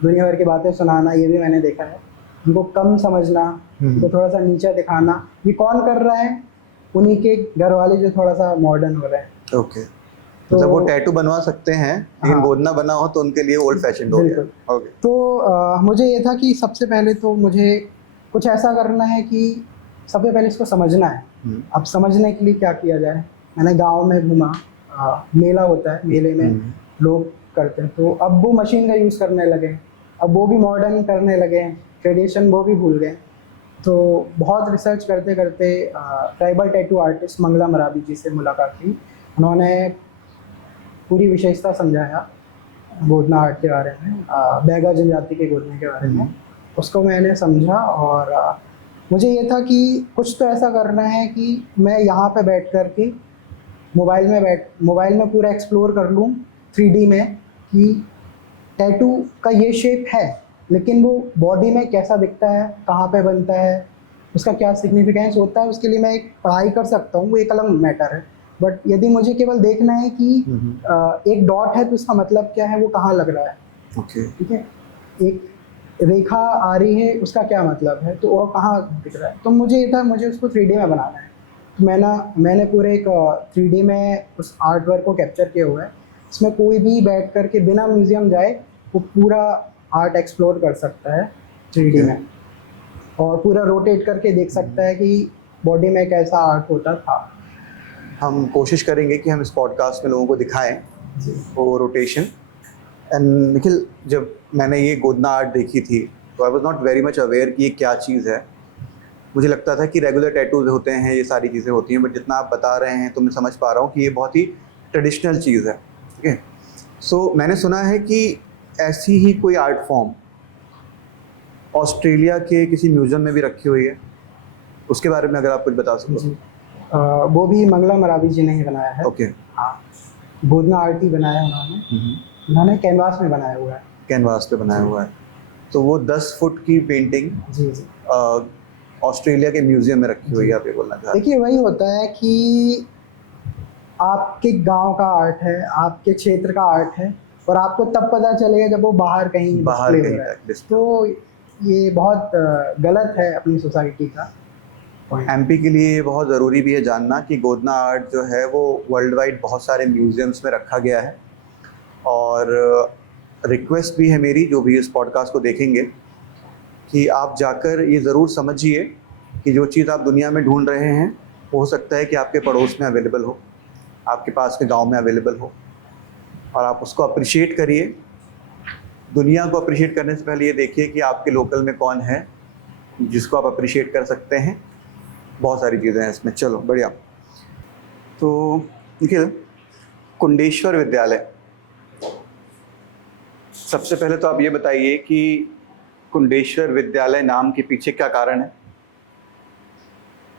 दुनिया भर की बातें सुनाना, ये भी मैंने देखा है। उनको कम समझना, उनको थोड़ा सा नीचा दिखाना, ये कौन कर रहा है? उन्हीं के घर वाले जो थोड़ा सा मॉडर्न हो रहे हैं। ओके, तो वो टैटू बनवा सकते हैं, लेकिन गोदना बना हो तो उनके लिए ओल्ड फैशन हो गया। ओके। तो मुझे ये था कि सबसे पहले तो मुझे कुछ ऐसा करना है कि सबसे पहले इसको समझना है। अब समझने के लिए क्या किया जाए? मैंने गांव में घूमा, मेला होता है, मेले में लोग करते हैं, तो अब वो मशीन का यूज़ करने लगे, अब वो भी मॉडर्न करने लगे, ट्रेडिशन वो भी भूल गए। तो बहुत रिसर्च करते करते tribal tattoo artist Mangla Marawi ji से मुलाकात की। उन्होंने पूरी विशेषता समझाया गोदना आर्ट के बारे में, बैगा जनजाति के गोदने के बारे में। उसको मैंने समझा, और मुझे ये था कि कुछ तो ऐसा करना है कि मैं यहाँ पे बैठ कर के मोबाइल में पूरा एक्सप्लोर कर लूँ 3D में कि टैटू का ये शेप है, लेकिन वो बॉडी में कैसा दिखता है, कहाँ पे बनता है, उसका क्या सिग्निफिकेंस होता है। उसके लिए मैं एक पढ़ाई कर सकता हूँ, वो एक अलग मैटर है। बट यदि मुझे केवल देखना है कि एक डॉट है तो उसका मतलब क्या है, वो कहाँ लग रहा है, ठीक है, एक रेखा आ रही है उसका क्या मतलब है, तो वो कहाँ दिख रहा है। तो मुझे ये था, मुझे उसको 3D में बनाना है। तो मैंने पूरे एक 3D में उस आर्ट वर्क को कैप्चर किया हुआ है। इसमें कोई भी बैठ कर के बिना म्यूज़ियम जाए वो पूरा आर्ट एक्सप्लोर कर सकता है 3D में, और पूरा रोटेट करके देख सकता है कि बॉडी में कैसा आर्ट होता था। हम कोशिश करेंगे कि हम इस पॉडकास्ट में लोगों को दिखाएं वो रोटेशन। एंड निखिल, जब मैंने ये गोदना आर्ट देखी थी तो I was not very much aware कि ये क्या चीज़ है, मुझे लगता था कि रेगुलर टैटूज होते हैं, ये सारी चीज़ें होती हैं, बट जितना आप बता रहे हैं तो मैं समझ पा रहा हूँ कि ये बहुत ही ट्रेडिशनल चीज़ है। ठीक है, सो मैंने सुना है कि ऐसी ही कोई आर्ट फॉर्म ऑस्ट्रेलिया के किसी म्यूज़ियम में भी रखी हुई है, उसके बारे में अगर आप कुछ बता सको। जी वो भी मंगला मरावी जी ने ही बनाया है। ओके। हाँ, बोधना आर्ट ही बनाया उन्होंने कैनवास में बनाया हुआ है। कैनवास पे बनाया हुआ है, तो वो 10 फुट की पेंटिंग जी जी। ऑस्ट्रेलिया के म्यूजियम में रखी हुई है, आप ये बोलना चाह रहे देखिए वही होता है कि आपके गांव का आर्ट है, आपके क्षेत्र का आर्ट है, और आपको तब पता चलेगा जब वो बाहर कहीं बाहर display हो कहीं रहा है। display। तो ये बहुत गलत है अपनी सोसाइटी का। एमपी के लिए ये बहुत ज़रूरी भी है जानना कि गोदना आर्ट जो है वो वर्ल्ड वाइड बहुत सारे म्यूजियम्स में रखा गया है, और रिक्वेस्ट भी है मेरी जो भी इस पॉडकास्ट को देखेंगे कि आप जाकर ये ज़रूर समझिए कि जो चीज़ आप दुनिया में ढूंढ रहे हैं हो सकता है कि आपके पड़ोस में अवेलेबल हो, आपके पास के गांव में अवेलेबल हो, और आप उसको अप्रिशिएट करिए। दुनिया को अप्रिशिएट करने से पहले ये देखिए कि आपके लोकल में कौन है जिसको आप अप्रिशिएट कर सकते हैं। बहुत सारी चीज़ें हैं इसमें। चलो बढ़िया। तो देखिए, कुंडेश्वर विद्यालय, सबसे पहले तो आप ये बताइए कि कुंडेश्वर विद्यालय नाम के पीछे क्या कारण है,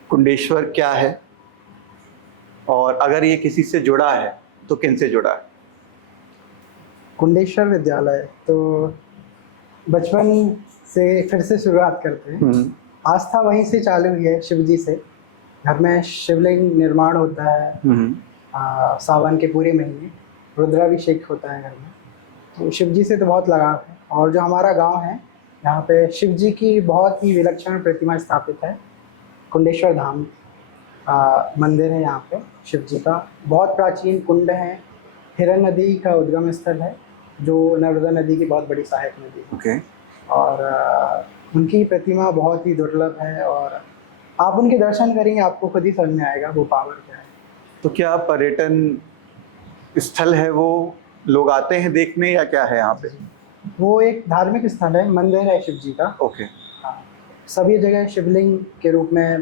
कुंडेश्वर क्या है, और अगर ये किसी से जुड़ा है तो किन से जुड़ा है? कुंडेश्वर विद्यालय तो बचपन से फिर से शुरुआत करते हैं। आस्था वहीं से चालू हुई है, शिव जी से। घर में शिवलिंग निर्माण होता है सावन के पूरे महीने, रुद्राभिषेक होता है घर में, तो शिव जी से तो बहुत लगाव है। और जो हमारा गांव है यहाँ पे शिव जी की बहुत ही विलक्षण प्रतिमा स्थापित है। कुंडेश्वर धाम मंदिर है यहाँ पे शिव जी का। बहुत प्राचीन कुंड है, हिरन नदी का उद्गम स्थल है जो नर्मदा नदी की बहुत बड़ी सहायक नदी है। ओके। और उनकी प्रतिमा बहुत ही दुर्लभ है, और आप उनके दर्शन करेंगे आपको खुद ही समझ में आएगा वो पावर क्या है। तो क्या पर्यटन स्थल है, वो लोग आते हैं देखने, या क्या है यहाँ पे? वो एक धार्मिक स्थल है, मंदिर है शिव जी का। ओके। सभी जगह शिवलिंग के रूप में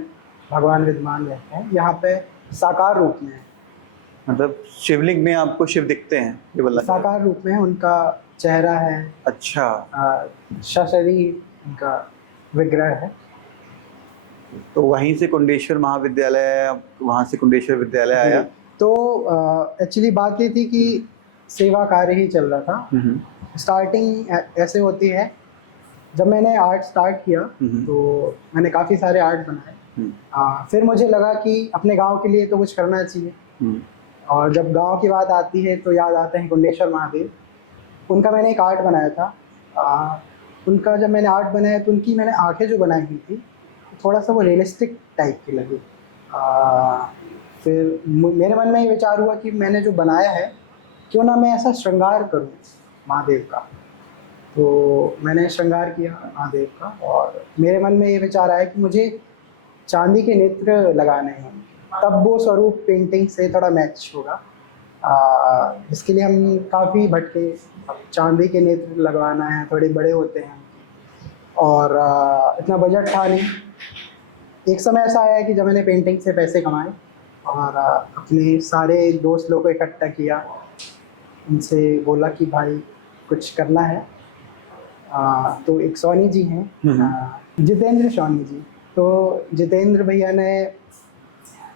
भगवान विद्यमान रहते हैं, यहाँ पे साकार रूप में है। मतलब शिवलिंग में आपको शिव दिखते हैं, ये बोलना चाह रहे साकार रूप में उनका चेहरा है। हैं? अच्छा। सशरीर उनका विग्रह है। तो वहीं से कुंडेश्वर महाविद्यालय, वहाँ से कुंडेश्वर विद्यालय आया। तो एक्चुअली बात ये थी कि सेवा कार्य ही चल रहा था। स्टार्टिंग ऐसे होती है, जब मैंने आर्ट स्टार्ट किया तो मैंने काफ़ी सारे आर्ट बनाए। फिर मुझे लगा कि अपने गांव के लिए तो कुछ करना चाहिए, और जब गांव की बात आती है तो याद आते हैं कुंडेश्वर महादेव। उनका मैंने एक आर्ट बनाया था। उनका जब मैंने आर्ट बनाया तो उनकी मैंने आंखें जो बनाई हुई थी थोड़ा सा वो रियलिस्टिक टाइप की लगी। फिर मेरे मन में ये विचार हुआ कि मैंने जो बनाया है क्यों ना मैं ऐसा श्रृंगार करूं महादेव का। तो मैंने श्रृंगार किया महादेव का, और मेरे मन में ये विचार आया कि मुझे चांदी के नेत्र लगाने हैं, तब वो स्वरूप पेंटिंग से थोड़ा मैच होगा। इसके लिए हम काफ़ी भटके, चांदी के नेत्र लगवाना है, थोड़े बड़े होते हैं, और इतना बजट था नहीं। एक समय ऐसा आया कि जब मैंने पेंटिंग से पैसे कमाए और अपने सारे दोस्त लोगों को इकट्ठा किया, उनसे बोला कि भाई कुछ करना है। तो एक सोनी जी हैं, जितेंद्र सोनी जी, तो जितेंद्र भैया ने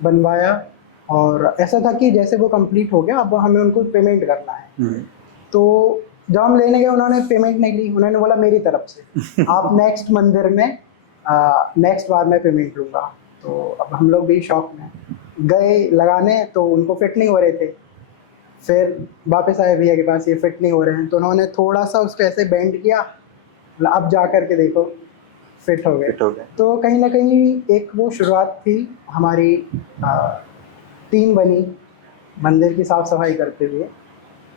बनवाया, और ऐसा था कि जैसे वो कंप्लीट हो गया अब हमें उनको पेमेंट करना है। तो जब हम लेने गए उन्होंने पेमेंट नहीं ली, उन्होंने बोला मेरी तरफ से आप नेक्स्ट मंदिर में नेक्स्ट बार मैं पेमेंट लूँगा। तो अब हम लोग भी शौक में गए लगाने, तो उनको फिट नहीं हो रहे थे। फिर वापस आए भैया के पास, ये फिट नहीं हो रहे हैं, तो उन्होंने थोड़ा सा उसको ऐसे बेंड किया, अब जा कर के देखो फिट हो गए। तो कहीं ना कहीं एक वो शुरुआत थी हमारी। टीम बनी मंदिर की साफ सफाई करते हुए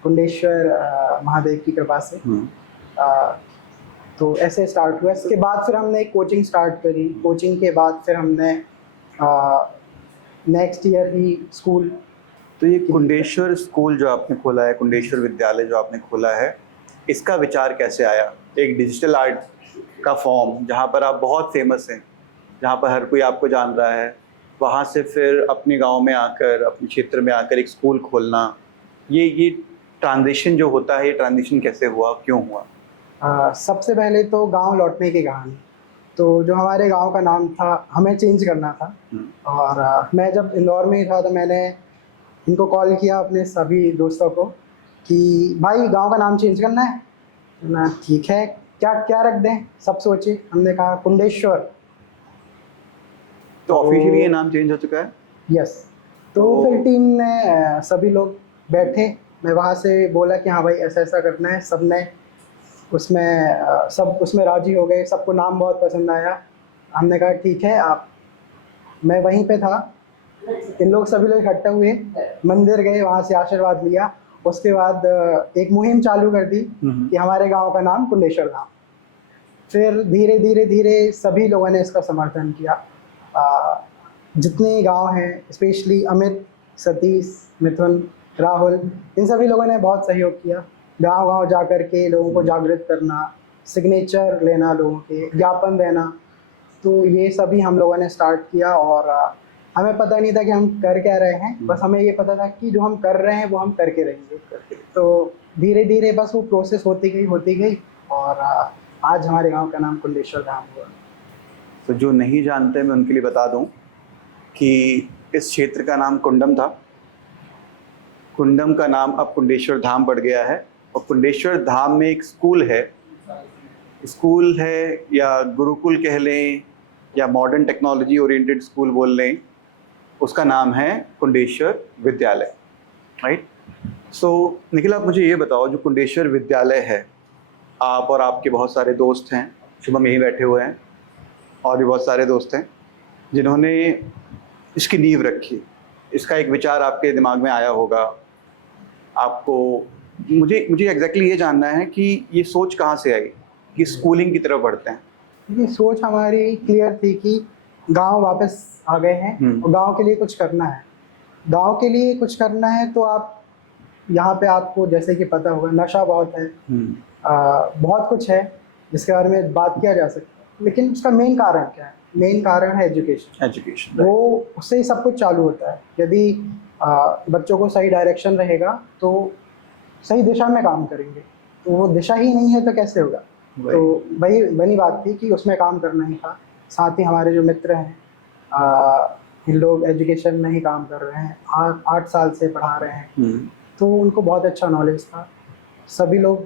कुंडेश्वर महादेव की कृपा से। तो ऐसे स्टार्ट हुआ। इसके बाद फिर हमने एक कोचिंग स्टार्ट करी। कोचिंग के बाद फिर हमने नेक्स्ट ईयर ही स्कूल। तो ये कुंडेश्वर स्कूल जो आपने खोला है, कुंडेश्वर विद्यालय जो आपने खोला है, इसका विचार कैसे आया? एक डिजिटल आर्ट का फॉर्म जहाँ पर आप बहुत फेमस हैं, जहाँ पर हर कोई आपको जान रहा है, वहाँ से फिर अपने गांव में आकर, अपने क्षेत्र में आकर एक स्कूल खोलना, ये ट्रांजिशन जो होता है, ये ट्रांजिशन कैसे हुआ, क्यों हुआ? सबसे पहले तो गांव लौटने की कहानी। तो जो हमारे गांव का नाम था, हमें चेंज करना था। और मैं जब इंदौर में ही था तो मैंने इनको कॉल किया, अपने सभी दोस्तों को, कि भाई गांव का नाम चेंज करना है ना। ठीक है, क्या क्या रख दें, सब सोचे। हमने कहा कुंडेश्वर। तो ऑफिशियली ये नाम चेंज हो चुका है? यस। तो फिर टीम ने सभी लोग बैठे, मैं वहाँ से बोला कि हाँ भाई ऐसा ऐसा करना है। सब ने सब उसमें राजी हो गए, सबको नाम बहुत पसंद आया। हमने कहा ठीक है आप, मैं वहीं पे था, इन लोग सभी लोग इकट्ठे हुए, मंदिर गए, वहाँ से आशीर्वाद लिया। उसके बाद एक मुहिम चालू कर दी कि हमारे गांव का नाम कुंडेश्वर धाम। फिर धीरे धीरे धीरे सभी लोगों ने इसका समर्थन किया। जितने गांव हैं, स्पेशली अमित, सतीश, मिथुन, राहुल, इन सभी लोगों ने बहुत सहयोग किया। गांव गांव जा कर के लोगों को जागृत करना, सिग्नेचर लेना, लोगों के ज्ञापन देना, तो ये सभी हम लोगों ने स्टार्ट किया। और हमें पता नहीं था कि हम कर क्या रहे हैं, बस हमें ये पता था कि जो हम कर रहे हैं वो हम करके रहेंगे। तो धीरे धीरे बस वो प्रोसेस होती गई और आज हमारे गांव का नाम कुंडेश्वर धाम हुआ। तो जो नहीं जानते, मैं उनके लिए बता दूं कि इस क्षेत्र का नाम कुंडम था। कुंडम का नाम अब कुंडेश्वर धाम पड़ गया है, और कुंडेश्वर धाम में एक स्कूल है या गुरुकुल कह लें या मॉडर्न टेक्नोलॉजी ओरिएंटेड स्कूल बोल लें, उसका नाम है कुंडेश्वर विद्यालय, राइट। सो निखिल, आप मुझे ये बताओ, जो कुंडेश्वर विद्यालय है, आप और आपके बहुत सारे दोस्त हैं, शुभम यहीं बैठे हुए हैं, और भी बहुत सारे दोस्त हैं जिन्होंने इसकी नींव रखी, इसका एक विचार आपके दिमाग में आया होगा। आपको मुझे एग्जैक्टली ये जानना है कि ये सोच कहाँ से आई कि स्कूलिंग की तरफ बढ़ते हैं? ये सोच हमारी क्लियर थी कि गांव वापस आ गए हैं और गांव के लिए कुछ करना है। गांव के लिए कुछ करना है तो आप यहाँ पे, आपको जैसे कि पता होगा, नशा बहुत है, बहुत कुछ है जिसके बारे में बात किया जा सकता है, लेकिन उसका मेन कारण क्या है? मेन कारण है एजुकेशन। वो उससे ही सब कुछ चालू होता है। यदि बच्चों को सही डायरेक्शन रहेगा तो सही दिशा में काम करेंगे, तो वो दिशा ही नहीं है तो कैसे होगा? तो वही बनी बात थी कि उसमें काम करना ही था। साथ ही हमारे जो मित्र हैं, इन लोग एजुकेशन में ही काम कर रहे हैं, 8 साल से पढ़ा रहे हैं, तो उनको बहुत अच्छा नॉलेज था। सभी लोग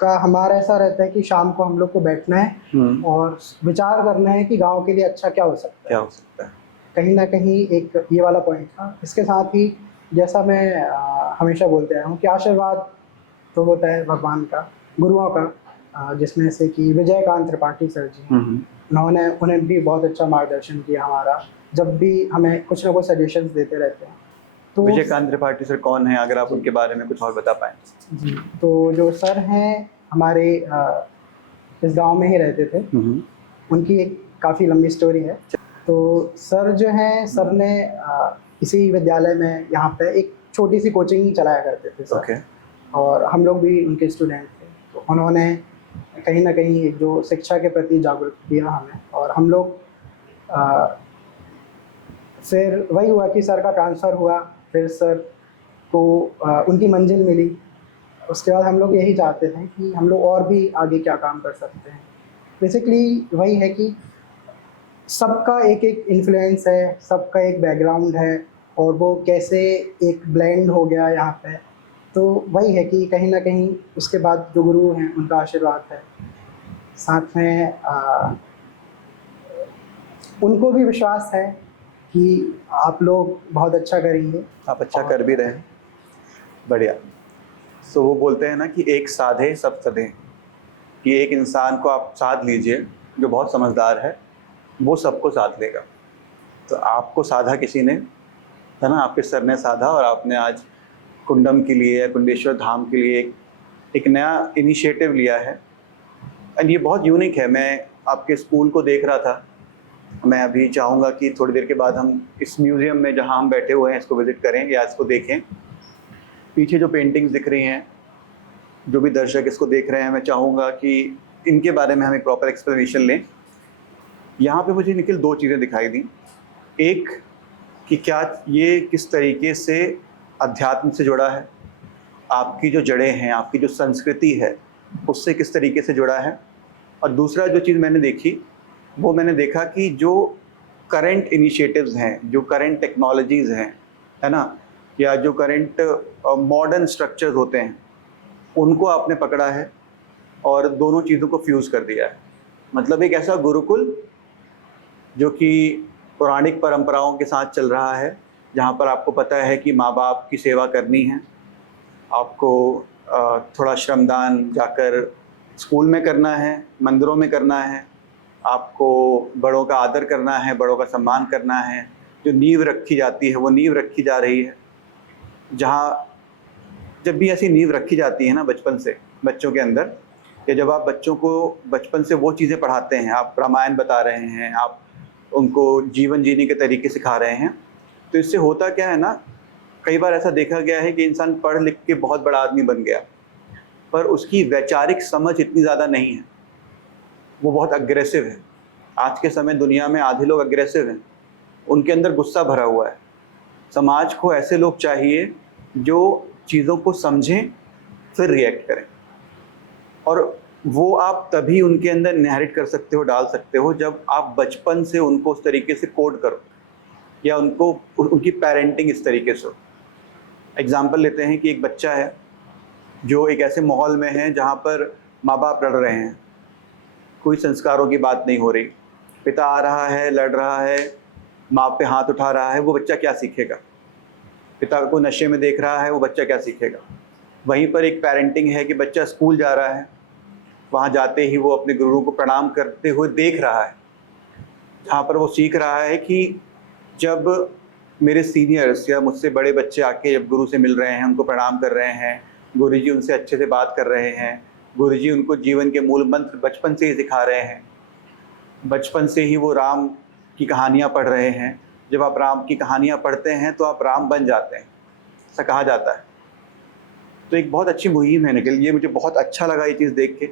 का हमारा ऐसा रहता है कि शाम को हम लोग को बैठना है और विचार करना है कि गांव के लिए अच्छा क्या हो सकता है। कहीं ना कहीं एक ये वाला पॉइंट था। इसके साथ ही, जैसा मैं हमेशा बोलते आया हूँ कि आशीर्वाद तो होता है भगवान का, गुरुओं का, जिसमें से कि विजयकांत त्रिपाठी सर जी, उन्हें भी बहुत अच्छा मार्गदर्शन किया हमारा। जब भी हमें कुछ ना कुछ सजेशंस देते रहते हैं। तो विजयकांत त्रिपाठी सर कौन है, अगर आप उनके बारे में कुछ और बता पाएँ? जी, तो जो सर हैं हमारे इस गांव में ही रहते थे। उनकी एक काफ़ी लंबी स्टोरी है। तो सर जो हैं, सर ने इसी विद्यालय में यहाँ पे एक छोटी सी कोचिंग चलाया करते थे सर। और हम लोग भी उनके स्टूडेंट थे। तो उन्होंने कहीं ना कहीं एक जो शिक्षा के प्रति जागरूक किया हमें, और हम लोग फिर वही हुआ कि सर का ट्रांसफ़र हुआ, फिर सर को उनकी मंजिल मिली। उसके बाद हम लोग यही चाहते थे कि हम लोग और भी आगे क्या काम कर सकते हैं। बेसिकली वही है कि सबका एक एक इन्फ्लुएंस है, सबका एक बैकग्राउंड है, और वो कैसे एक ब्लेंड हो गया यहाँ पे। तो वही है कि कहीं ना कहीं उसके बाद जो गुरु हैं उनका आशीर्वाद है, साथ में उनको भी विश्वास है कि आप लोग बहुत अच्छा करेंगे। आप अच्छा कर भी रहे हैं, बढ़िया। सो वो बोलते हैं ना कि एक साधे सब सधे, कि एक इंसान को आप साध लीजिए जो बहुत समझदार है, वो सबको साध लेगा। तो आपको साधा किसी ने, है ना, आपके सर ने साधा, और आपने आज कुंडम के लिए या कुंडेश्वर धाम के लिए एक नया इनिशिएटिव लिया है। एंड ये बहुत यूनिक है। मैं आपके स्कूल को देख रहा था। मैं अभी चाहूँगा कि थोड़ी देर के बाद हम इस म्यूज़ियम में जहाँ हम बैठे हुए हैं इसको विज़िट करें या इसको देखें। पीछे जो पेंटिंग्स दिख रही हैं, जो भी दर्शक इसको देख रहे हैं, मैं चाहूँगा कि इनके बारे में हम एक प्रॉपर एक्सप्लेनेशन लें। यहाँ पे मुझे निखिल दो चीज़ें दिखाई दी। एक कि क्या ये किस तरीके से अध्यात्म से जुड़ा है, आपकी जो जड़ें हैं, आपकी जो संस्कृति है उससे किस तरीके से जुड़ा है। और दूसरा जो चीज़ मैंने देखी वो मैंने देखा कि जो करंट इनिशिएटिव्स हैं, जो करंट टेक्नोलॉजीज़ हैं, है ना, या जो करंट मॉडर्न स्ट्रक्चर्स होते हैं उनको आपने पकड़ा है और दोनों चीज़ों को फ्यूज़ कर दिया है। मतलब एक ऐसा गुरुकुल जो कि पौराणिक परंपराओं के साथ चल रहा है, जहाँ पर आपको पता है कि माँ बाप की सेवा करनी है, आपको थोड़ा श्रमदान जाकर स्कूल में करना है, मंदिरों में करना है, आपको बड़ों का आदर करना है, बड़ों का सम्मान करना है। जो नींव रखी जाती है वो नींव रखी जा रही है। जहाँ जब भी ऐसी नींव रखी जाती है ना बचपन से बच्चों के अंदर, या जब आप बच्चों को बचपन से वो चीज़ें पढ़ाते हैं, आप रामायण बता रहे हैं, आप उनको जीवन जीने के तरीके सिखा रहे हैं, तो इससे होता क्या है ना, कई बार ऐसा देखा गया है कि इंसान पढ़ लिख के बहुत बड़ा आदमी बन गया पर उसकी वैचारिक समझ इतनी ज़्यादा नहीं है, वो बहुत अग्रेसिव है। आज के समय दुनिया में आधे लोग अग्रेसिव हैं, उनके अंदर गुस्सा भरा हुआ है। समाज को ऐसे लोग चाहिए जो चीज़ों को समझें फिर रिएक्ट करें, और वो आप तभी उनके अंदर इनहेरिट कर सकते हो, डाल सकते हो, जब आप बचपन से उनको उस तरीके से कोड करो या उनको उनकी पेरेंटिंग इस तरीके से हो। एग्जाम्पल लेते हैं कि एक बच्चा है जो एक ऐसे माहौल में है जहाँ पर माँ बाप लड़ रहे हैं, कोई संस्कारों की बात नहीं हो रही, पिता आ रहा है, लड़ रहा है, माँ पे हाथ उठा रहा है, वो बच्चा क्या सीखेगा? पिता को नशे में देख रहा है, वो बच्चा क्या सीखेगा? वहीं पर एक पेरेंटिंग है कि बच्चा स्कूल जा रहा है, वहाँ जाते ही वो अपने गुरु को प्रणाम करते हुए देख रहा है, जहाँ पर वो सीख रहा है कि जब मेरे सीनियर्स या मुझसे बड़े बच्चे आके जब गुरु से मिल रहे हैं, उनको प्रणाम कर रहे हैं, गुरुजी उनसे अच्छे से बात कर रहे हैं, गुरुजी उनको जीवन के मूल मंत्र बचपन से ही सिखा रहे हैं, बचपन से ही वो राम की कहानियाँ पढ़ रहे हैं, जब आप राम की कहानियाँ पढ़ते हैं तो आप राम बन जाते हैं, ऐसा कहा जाता है। तो एक बहुत अच्छी मुहिम है निखिल, ये मुझे बहुत अच्छा लगा ये चीज़ देख के।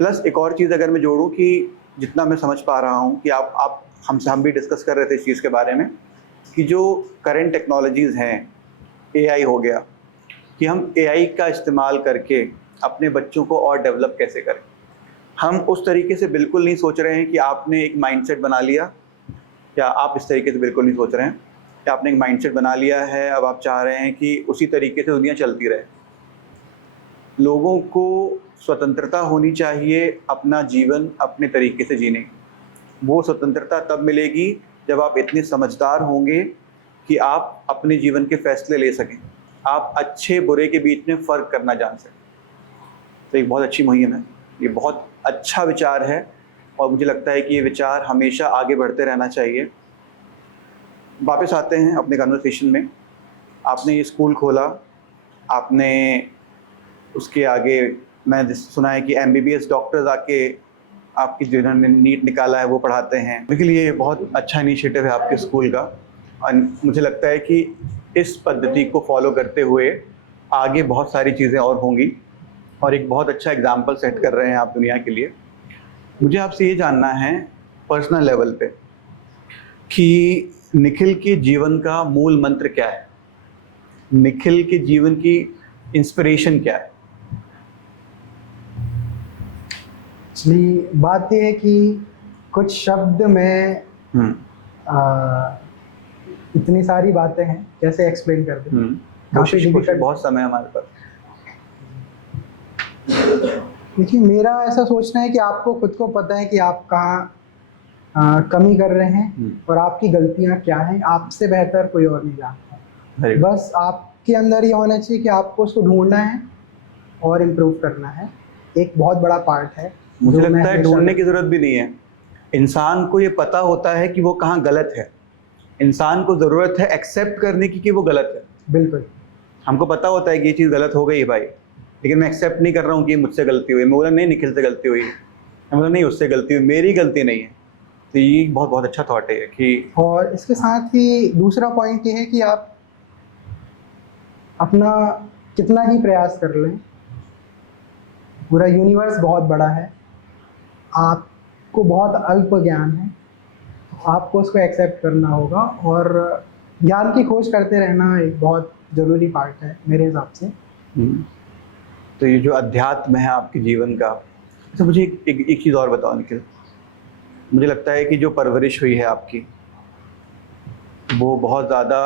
प्लस एक और चीज़ अगर मैं जोड़ूँ कि जितना मैं समझ पा रहा हूँ कि आप हम भी डिस्कस कर रहे थे इस चीज़ के बारे में कि जो करंट टेक्नोलॉजीज़ हैं, एआई हो गया, कि हम एआई का इस्तेमाल करके अपने बच्चों को और डेवलप कैसे करें। हम उस तरीके से बिल्कुल नहीं सोच रहे हैं कि आपने एक माइंडसेट बना लिया, या आप इस तरीके से बिल्कुल नहीं सोच रहे हैं कि आपने एक माइंडसेट बना लिया है, अब आप चाह रहे हैं कि उसी तरीके से दुनिया चलती रहे। लोगों को स्वतंत्रता होनी चाहिए अपना जीवन अपने तरीके से जीने की। वो स्वतंत्रता तब मिलेगी जब आप इतने समझदार होंगे कि आप अपने जीवन के फैसले ले सकें, आप अच्छे बुरे के बीच में फ़र्क करना जान सकें। तो एक बहुत अच्छी मुहिम है, ये बहुत अच्छा विचार है और मुझे लगता है कि ये विचार हमेशा आगे बढ़ते रहना चाहिए। वापस आते हैं अपने कन्वर्सेशन में। आपने ये स्कूल खोला, आपने उसके आगे मैं सुना है कि एमबीबीएस डॉक्टर्स आके आपकी जिन्होंने नीट निकाला है वो पढ़ाते हैं। लेकिन ये बहुत अच्छा इनिशिएटिव है आपके स्कूल का, और मुझे लगता है कि इस पद्धति को फॉलो करते हुए आगे बहुत सारी चीज़ें और होंगी, और एक बहुत अच्छा एग्जाम्पल सेट कर रहे हैं आप दुनिया के लिए। मुझे आपसे ये जानना है पर्सनल लेवल पे कि निखिल के जीवन का मूल मंत्र क्या है, निखिल के जीवन की इंस्पिरेशन क्या है? एक्चुअली बात यह है कि कुछ शब्द में इतनी सारी बातें हैं, कैसे एक्सप्लेन कर दें। कोशिश बहुत समय हमारे पास। देखिए, मेरा ऐसा सोचना है कि आपको खुद को पता है कि आप कहाँ कमी कर रहे हैं और आपकी गलतियाँ क्या हैं, आपसे बेहतर कोई और नहीं जानता। बस आपके अंदर ये होना चाहिए कि आपको उसको ढूंढना है और इम्प्रूव करना है। एक बहुत बड़ा पार्ट है। मुझे लगता है ढूंढने की ज़रूरत भी नहीं है, इंसान को ये पता होता है कि वो कहाँ गलत है। इंसान को ज़रूरत है एक्सेप्ट करने की कि वो गलत है। बिल्कुल, हमको पता होता है कि ये चीज़ गलत हो गई भाई, लेकिन मैं एक्सेप्ट नहीं कर रहा हूँ कि मुझसे गलती हुई। मैं बोला नहीं निखिल से गलती हुई, मैं बोला नहीं उससे गलती हुई, मेरी गलती नहीं है। तो ये बहुत अच्छा थॉट है कि, और इसके साथ ही दूसरा पॉइंट ये है कि आप अपना कितना ही प्रयास कर लें, पूरा यूनिवर्स बहुत बड़ा है, आप आपको बहुत अल्प ज्ञान है, आपको उसको एक्सेप्ट करना होगा और ज्ञान की खोज करते रहना एक बहुत ज़रूरी पार्ट है मेरे हिसाब से। तो ये जो अध्यात्म है आपके जीवन का, अच्छा मुझे एक चीज़ और बताओ निखिल। मुझे लगता है कि जो परवरिश हुई है आपकी वो बहुत ज़्यादा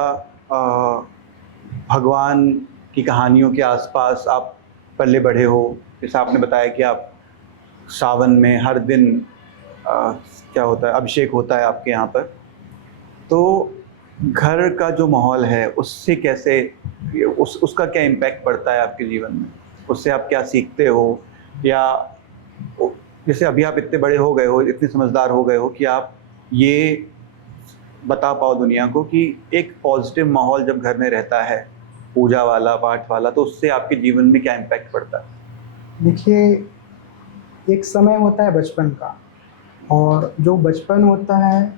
भगवान की कहानियों के आसपास आप पले बढ़े हो। जैसे आपने बताया कि आप सावन में हर दिन क्या होता है, अभिषेक होता है आपके यहाँ पर, तो घर का जो माहौल है उससे कैसे उसका क्या इम्पैक्ट पड़ता है आपके जीवन में, उससे आप क्या सीखते हो, या जैसे अभी आप इतने बड़े हो गए हो, इतने समझदार हो गए हो कि आप ये बता पाओ दुनिया को कि एक पॉजिटिव माहौल जब घर में रहता है, पूजा वाला, पाठ वाला, तो उससे आपके जीवन में क्या इम्पैक्ट पड़ता है? देखिए, एक समय होता है बचपन का, और जो बचपन होता है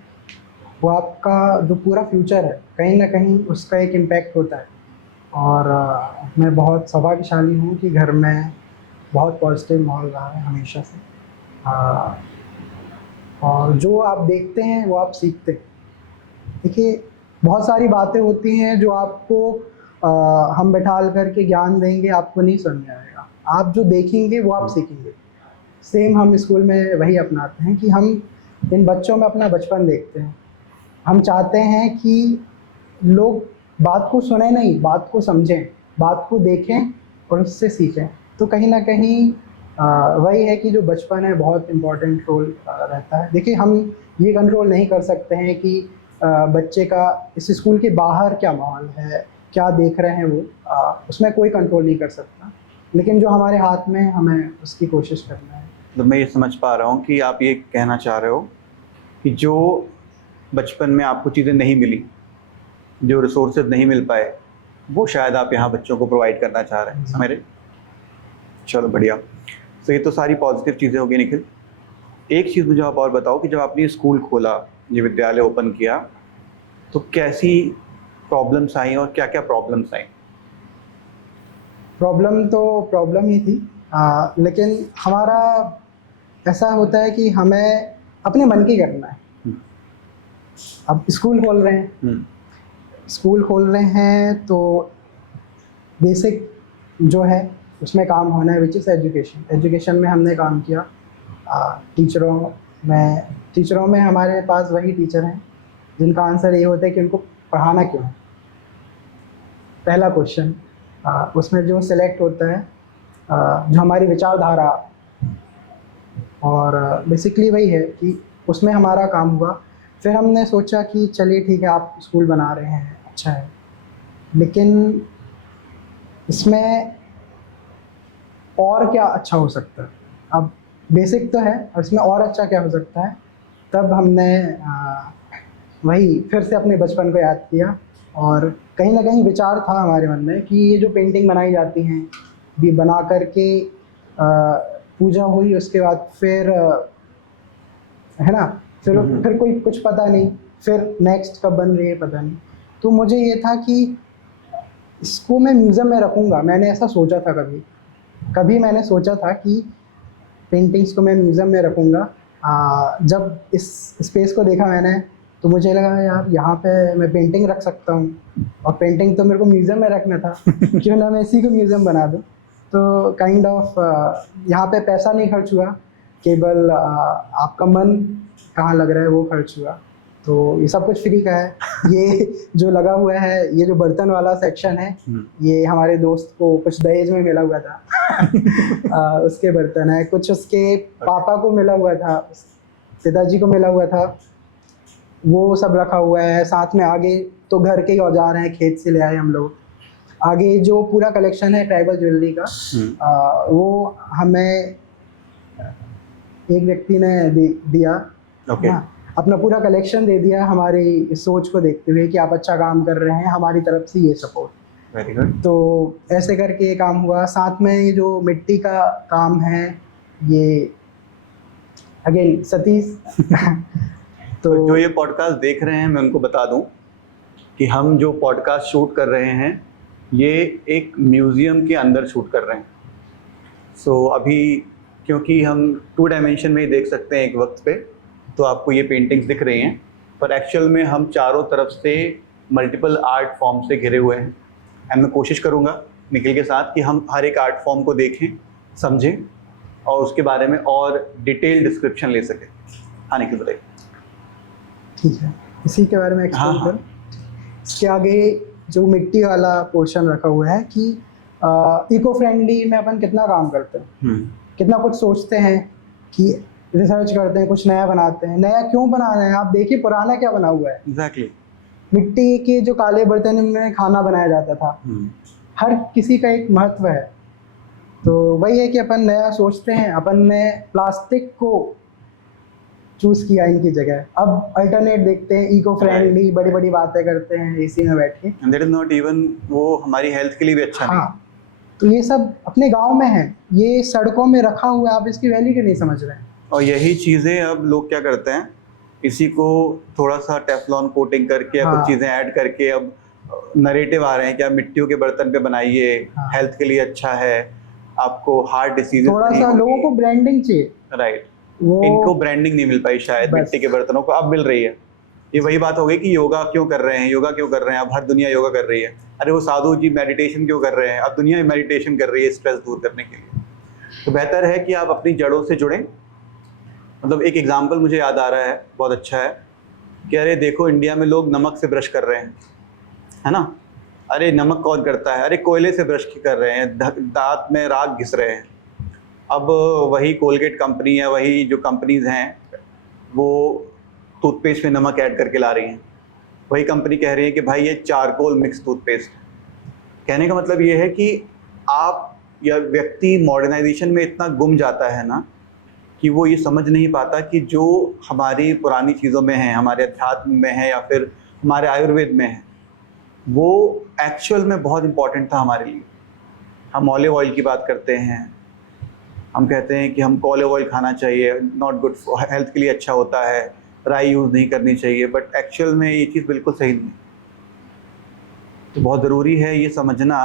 वो आपका जो पूरा फ्यूचर है कहीं ना कहीं उसका एक इम्पैक्ट होता है। और मैं बहुत सौभाग्यशाली हूँ कि घर में बहुत पॉजिटिव माहौल रहा है हमेशा से। और जो आप देखते हैं वो आप सीखते हैं। देखिए, बहुत सारी बातें होती हैं जो आपको हम बैठाल करके ज्ञान देंगे, आपको नहीं समझ में आएगा। आप जो देखेंगे वो आप सीखेंगे। सेम हम स्कूल में वही अपनाते हैं कि हम इन बच्चों में अपना बचपन देखते हैं। हम चाहते हैं कि लोग बात को सुने नहीं, बात को समझें, बात को देखें और उससे सीखें। तो कहीं ना कहीं वही है कि जो बचपन है बहुत इम्पोर्टेंट रोल रहता है। देखिए, हम ये कंट्रोल नहीं कर सकते हैं कि बच्चे का इस स्कूल के बाहर क्या माहौल है, क्या देख रहे हैं वो, उसमें कोई कंट्रोल नहीं कर सकता। लेकिन जो हमारे हाथ में, हमें उसकी कोशिश करना है। तो मैं ये समझ पा रहा हूँ कि आप ये कहना चाह रहे हो कि जो बचपन में आपको चीज़ें नहीं मिली, जो रिसोर्सेज नहीं मिल पाए, वो शायद आप यहाँ बच्चों को प्रोवाइड करना चाह रहे हैं। समझ रहे? चलो बढ़िया। तो ये तो सारी पॉजिटिव चीज़ें होगी निखिल। एक चीज़ मुझे आप और बताओ कि जब आपने स्कूल खोला, ये विद्यालय ओपन किया, तो कैसी प्रॉब्लम्स आई और क्या क्या प्रॉब्लम्स आई? प्रॉब्लम तो प्रॉब्लम ही थी, लेकिन हमारा ऐसा होता है कि हमें अपने मन की करना है। अब स्कूल खोल रहे हैं, स्कूल खोल रहे हैं तो बेसिक जो है उसमें काम होना है, विच इज़ एजुकेशन। एजुकेशन में हमने काम किया। टीचरों में हमारे पास वही टीचर हैं जिनका आंसर ये होता है कि उनको पढ़ाना क्यों है। पहला क्वेश्चन। उसमें जो सिलेक्ट होता है जो हमारी विचारधारा, और बेसिकली वही है कि उसमें हमारा काम हुआ। फिर हमने सोचा कि चलिए ठीक है, आप स्कूल बना रहे हैं, अच्छा है, लेकिन इसमें और क्या अच्छा हो सकता है। अब बेसिक तो है, और इसमें और अच्छा क्या हो सकता है। तब हमने वही फिर से अपने बचपन को याद किया, और कहीं ना कहीं विचार था हमारे मन में कि ये जो पेंटिंग बनाई जाती हैं, भी बना करके पूजा हुई, उसके बाद फिर है ना, फिर कोई कुछ पता नहीं, फिर नेक्स्ट कब बन रही है पता नहीं। तो मुझे ये था कि इसको मैं म्यूज़ियम में रखूँगा। मैंने ऐसा सोचा था, कभी मैंने सोचा था कि पेंटिंग्स को मैं म्यूज़ियम में रखूँगा। जब इस स्पेस को देखा मैंने, तो मुझे लगा यार यहाँ पे मैं पेंटिंग रख सकता हूँ, और पेंटिंग तो मेरे को म्यूज़ियम में रखना था, क्यों ना मैं इसी को म्यूज़ियम बना दूँ। तो काइंड ऑफ यहाँ पे पैसा नहीं खर्च हुआ, केवल आपका मन कहाँ लग रहा है वो खर्च हुआ। तो ये सब कुछ फ्री का है। ये जो लगा हुआ है, ये जो बर्तन वाला सेक्शन है, ये हमारे दोस्त को कुछ दहेज में मिला हुआ था। उसके बर्तन है, कुछ उसके पापा को मिला हुआ था, पिताजी को मिला हुआ था, वो सब रखा हुआ है। साथ में आगे तो घर के ही औजार हैं, खेत से ले आए हम लोग। आगे जो पूरा कलेक्शन है ट्राइबल ज्वेलरी का, वो हमें एक व्यक्ति ने दिया। अपना पूरा कलेक्शन दे दिया हमारी इस सोच को देखते हुए कि आप अच्छा काम कर रहे हैं, हमारी तरफ से ये सपोर्ट। Very good. तो ऐसे करके ये काम हुआ। साथ में ये जो मिट्टी का काम है, ये अगेन सतीश। तो जो ये पॉडकास्ट देख रहे हैं, मैं उनको बता दूं कि हम जो पॉडकास्ट शूट कर रहे हैं ये एक म्यूज़ियम के अंदर शूट कर रहे हैं। सो अभी क्योंकि हम 2 डायमेंशन में ही देख सकते हैं एक वक्त पे, तो आपको ये पेंटिंग्स दिख रही हैं, पर एक्चुअल में हम चारों तरफ से मल्टीपल आर्ट फॉर्म से घिरे हुए हैं। एंड मैं कोशिश करूँगा निखिल के साथ कि हम हर एक आर्ट फॉर्म को देखें, समझें और उसके बारे में और डिटेल डिस्क्रिप्शन ले सकें। हाँ निखिल बताइए। ठीक है, इसी के बारे में एक्सप्लेन हाँ। कर। इसके आगे जो मिट्टी वाला पोर्शन रखा हुआ है कि इको फ्रेंडली में अपन कितना काम करते हैं, कितना कुछ सोचते हैं कि रिसर्च करते हैं, कुछ नया बनाते हैं। नया क्यों बना रहे हैं आप देखिए, पुराना क्या बना हुआ है। एग्जैक्टली। मिट्टी के जो काले बर्तन में खाना बनाया जाता था, हर किसी का एक महत्व है। तो वही है कि अपन नया सोचते हैं। अपन ने प्लास्टिक को चूज किया इनकी जगह, अब अल्टरनेट देखते हैं, इको फ्रेंडली बड़ी बड़ी बातें करते हैं एसी में बैठ के। And that is not even, वो हमारी हेल्थ के लिए भी अच्छा नहीं। हाँ, तो ये सब अपने गांव में है, ये सड़कों में रखा हुआ है, आप इसकी वैल्यू नहीं समझ रहे हैं। और यही चीज़ें अब लोग क्या करते हैं, इसी को थोड़ा सा टेफ्लॉन कोटिंग करके या कुछ चीज़ें ऐड करके अब नरेटिव आ रहे हैं कि आप मिट्टियों के बर्तन पे बनाइए, हेल्थ के लिए अच्छा है, आपको हार्ट डिसीज थोड़ा सा लोगों को ब्रांडिंग चाहिए। राइट, इनको ब्रांडिंग नहीं मिल पाई शायद मिट्टी के बर्तनों को, अब मिल रही है। ये वही बात हो गई कि योगा क्यों कर रहे हैं, योगा क्यों कर रहे हैं, अब हर दुनिया योगा कर रही है। अरे वो साधु जी मेडिटेशन क्यों कर रहे हैं, अब दुनिया मेडिटेशन कर रही है स्ट्रेस दूर करने के लिए। तो बेहतर है कि आप अपनी जड़ों से जुड़ें। मतलब एक एग्जाम्पल मुझे याद आ रहा है, बहुत अच्छा है कि अरे देखो इंडिया में लोग नमक से ब्रश कर रहे हैं, है ना। अरे नमक कौन करता है, अरे कोयले से ब्रश कर रहे हैं, दांत में राख घिस रहे हैं। अब वही कोलगेट कंपनी या वही जो कंपनीज हैं वो टूथपेस्ट में नमक ऐड करके ला रही हैं। वही कंपनी कह रही है कि भाई ये चारकोल मिक्स टूथपेस्ट। कहने का मतलब ये है कि आप या व्यक्ति मॉडर्नाइजेशन में इतना गुम जाता है ना कि वो ये समझ नहीं पाता कि जो हमारी पुरानी चीज़ों में है, हमारे अध्यात्म में है या फिर हमारे आयुर्वेद में है, वो एक्चुअल में बहुत इम्पॉर्टेंट था हमारे लिए। हम ऑलिव ऑयल की बात करते हैं, हम कहते हैं कि हमको ऑलिव ऑयल खाना चाहिए, नॉट गुड, हेल्थ के लिए अच्छा होता है, राई यूज़ नहीं करनी चाहिए, बट एक्चुअल में ये चीज़ बिल्कुल सही नहीं। तो बहुत ज़रूरी है ये समझना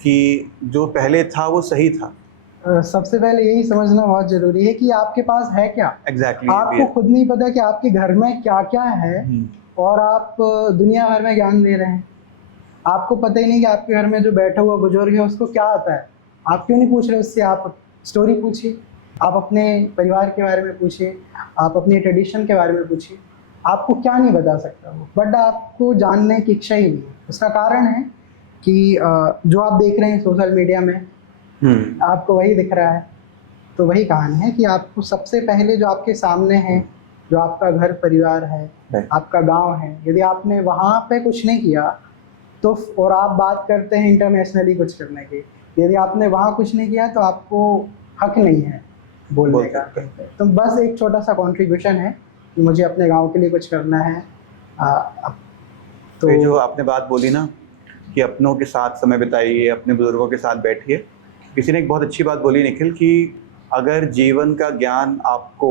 कि जो पहले था वो सही था। सबसे पहले यही समझना बहुत ज़रूरी है कि आपके पास है क्या। एग्जैक्टली। आपको खुद नहीं पता कि आपके घर में क्या क्या है और आप दुनिया भर में ज्ञान दे रहे हैं। आपको पता ही नहीं कि आपके घर में जो बैठा हुआ बुजुर्ग है उसको क्या आता है। आप क्यों नहीं पूछ रहे उससे, आप स्टोरी पूछिए, आप अपने परिवार के बारे में पूछिए, आप अपने ट्रेडिशन के बारे में पूछिए। आपको क्या नहीं बता सकता वो, बट आपको जानने की इच्छा ही नहीं है। उसका कारण है कि जो आप देख रहे हैं सोशल मीडिया में, आपको वही दिख रहा है। तो वही कहानी है कि आपको सबसे पहले जो आपके सामने है, जो आपका घर परिवार है, आपका गांव है, यदि आपने वहाँ पे कुछ नहीं किया तो, और आप बात करते हैं इंटरनेशनली कुछ करने की, यदि आपने वहाँ कुछ नहीं किया तो आपको हक नहीं है बोलने का। तो बस एक छोटा सा कंट्रीब्यूशन है कि मुझे अपने गांव के लिए कुछ करना है। तो जो आपने बात बोली ना कि अपनों के साथ समय बिताइए, अपने बुजुर्गों के साथ बैठिए, किसी ने एक बहुत अच्छी बात बोली निखिल कि अगर जीवन का ज्ञान आपको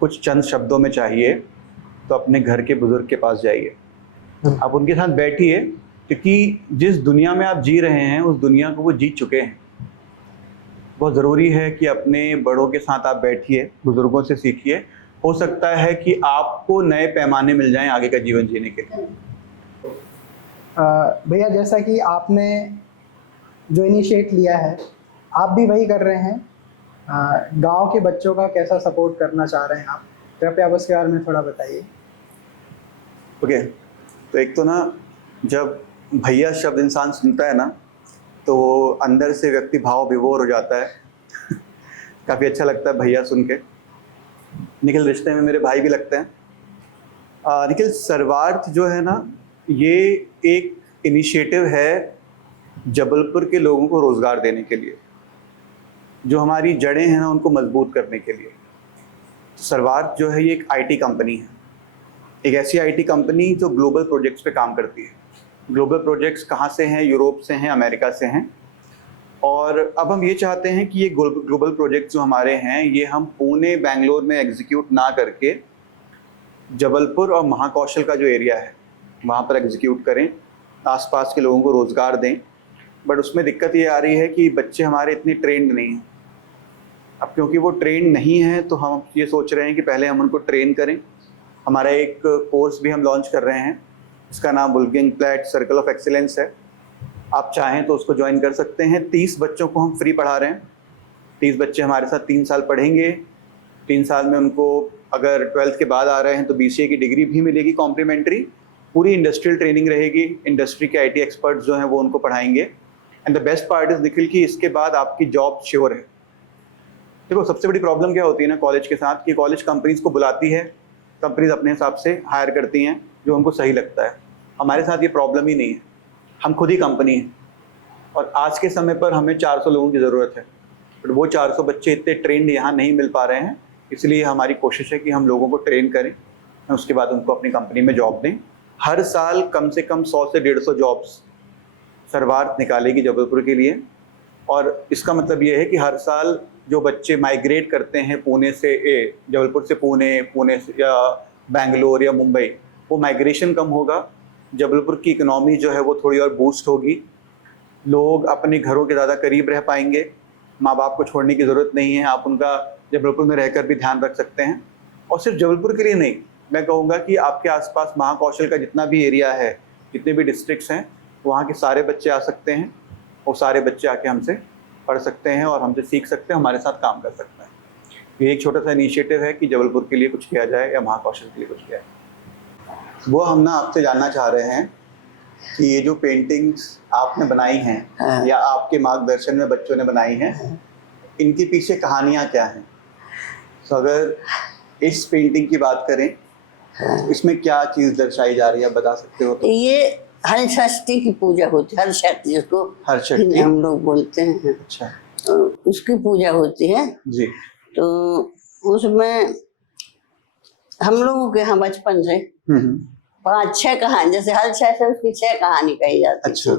कुछ चंद शब्दों में चाहिए तो अपने घर के बुजुर्ग के पास जाइए, आप उनके साथ बैठिए, क्योंकि जिस दुनिया में आप जी रहे हैं उस दुनिया को वो जीत चुके हैं। बहुत ज़रूरी है कि अपने बड़ों के साथ आप बैठिए, बुजुर्गों से सीखिए। हो सकता है कि आपको नए पैमाने मिल जाएं आगे का जीवन जीने के लिए। भैया जैसा कि आपने जो इनिशिएट लिया है, आप भी वही कर रहे हैं। गांव के बच्चों का कैसा सपोर्ट करना चाह रहे हैं आप, कृपया आप उसके बारे में थोड़ा बताइए। ओके, तो एक तो ना जब भैया शब्द इंसान सुनता है ना तो अंदर से व्यक्ति भाव विभोर हो जाता है काफ़ी अच्छा लगता है भैया सुन के। निखिल रिश्ते में मेरे भाई भी लगते हैं। निखिल सर्वार्थ जो है ना, ये एक इनिशिएटिव है जबलपुर के लोगों को रोज़गार देने के लिए, जो हमारी जड़ें हैं ना उनको मजबूत करने के लिए। तो सर्वार्थ जो है ये एक आईटी कंपनी है, एक ऐसी आईटी कंपनी जो ग्लोबल प्रोजेक्ट्स पे काम करती है। ग्लोबल प्रोजेक्ट्स कहाँ से हैं? यूरोप से हैं, अमेरिका से हैं। और अब हम ये चाहते हैं कि ये ग्लोबल प्रोजेक्ट्स जो हमारे हैं ये हम पुणे, बेंगलोर में एग्जीक्यूट ना करके जबलपुर और महाकौशल का जो एरिया है वहाँ पर एग्जीक्यूट करें, आसपास के लोगों को रोज़गार दें। बट उसमें दिक्कत ये आ रही है कि बच्चे हमारे इतने ट्रेंड नहीं हैं। अब क्योंकि वो ट्रेन नहीं है तो हम ये सोच रहे हैं कि पहले हम उनको ट्रेन करें। हमारा एक कोर्स भी हम लॉन्च कर रहे हैं, इसका नाम Wolfgang plate circle of excellence है। आप चाहें तो उसको ज्वाइन कर सकते हैं। 30 बच्चों को हम फ्री पढ़ा रहे हैं। 30 बच्चे हमारे साथ 3 साल पढ़ेंगे। 3 साल में उनको अगर 12th के बाद आ रहे हैं तो BCA की डिग्री भी मिलेगी कॉम्प्लीमेंट्री। पूरी इंडस्ट्रियल ट्रेनिंग रहेगी, इंडस्ट्री के IT एक्सपर्ट्स जो हैं वो उनको पढ़ाएंगे। And the best part is Nikhil कि इसके बाद आपकी जॉब श्योर है। देखो सबसे बड़ी प्रॉब्लम क्या होती है ना कॉलेज के साथ, कि कॉलेज कंपनीज को बुलाती है, कंपनीज अपने हिसाब से हायर करती हैं जो उनको सही लगता है। हमारे साथ ये प्रॉब्लम ही नहीं है, हम खुद ही कंपनी हैं और आज के समय पर हमें 400 लोगों की ज़रूरत है, बट वो 400 बच्चे इतने ट्रेंड यहाँ नहीं मिल पा रहे हैं। इसलिए हमारी कोशिश है कि हम लोगों को ट्रेन करें, उसके बाद उनको अपनी कंपनी में जॉब दें। हर साल कम से कम 100 से 150 जॉब्स सरवार निकालेगी जबलपुर के लिए। और इसका मतलब ये है कि हर साल जो बच्चे माइग्रेट करते हैं पुणे से जबलपुर से पुणे, पुणे से या बेंगलोर या मुंबई, वो माइग्रेशन कम होगा, जबलपुर की इकनॉमी जो है वो थोड़ी और बूस्ट होगी, लोग अपने घरों के ज़्यादा करीब रह पाएंगे, माँ बाप को छोड़ने की ज़रूरत नहीं है, आप उनका जबलपुर में रहकर भी ध्यान रख सकते हैं। और सिर्फ जबलपुर के लिए नहीं, मैं कहूँगा कि आपके आसपास महाकौशल का जितना भी एरिया है, जितने भी डिस्ट्रिक्ट्स हैं, वहाँ के सारे बच्चे आ सकते हैं। वो सारे बच्चे आके हमसे पढ़ सकते हैं और हमसे सीख सकते हैं, हमारे साथ काम कर सकते हैं। ये एक छोटा सा इनिशिएटिव है कि जबलपुर के लिए कुछ किया जाए या महाकौशल के लिए कुछ किया जाए। वो हम ना आपसे जानना चाह रहे हैं कि ये जो पेंटिंग्स आपने बनाई हैं या आपके मार्गदर्शन में बच्चों ने बनाई हैं, इनके पीछे कहानियाँ क्या हैं? तो अगर इस पेंटिंग की बात करें, इसमें क्या चीज़ दर्शाई जा रही है, आप बता सकते हो तो? ये हल षष्ठी की पूजा होती है, हल षष्ठी जिसको हरषष्ठी हम लोग बोलते हैं। अच्छा उसकी पूजा होती है जी। तो उसमें हम लोगों के यहाँ बचपन से 5-6 कहानी, जैसे हल षष्ठी है उसकी 6 कहानी कही जाती है। अच्छा।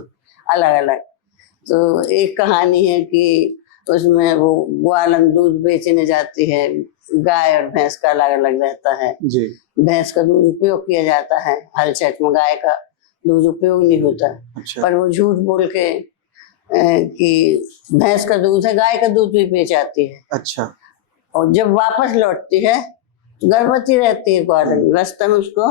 अलग अलग। तो एक कहानी है कि उसमें वो ग्वालन दूध बेचने जाती है, गाय और भैंस का अलग अलग रहता है जी। भैंस का दूध उपयोग किया जाता है, हल षष्ठी में गाय का दूध उपयोग नहीं होता। अच्छा। पर वो झूठ बोल के कि भैंस का दूध है, गाय का दूध भी बेच आती है। अच्छा। और जब वापस लौटती है तो गर्भवती रहती है ग्वालन। रास्ते में उसको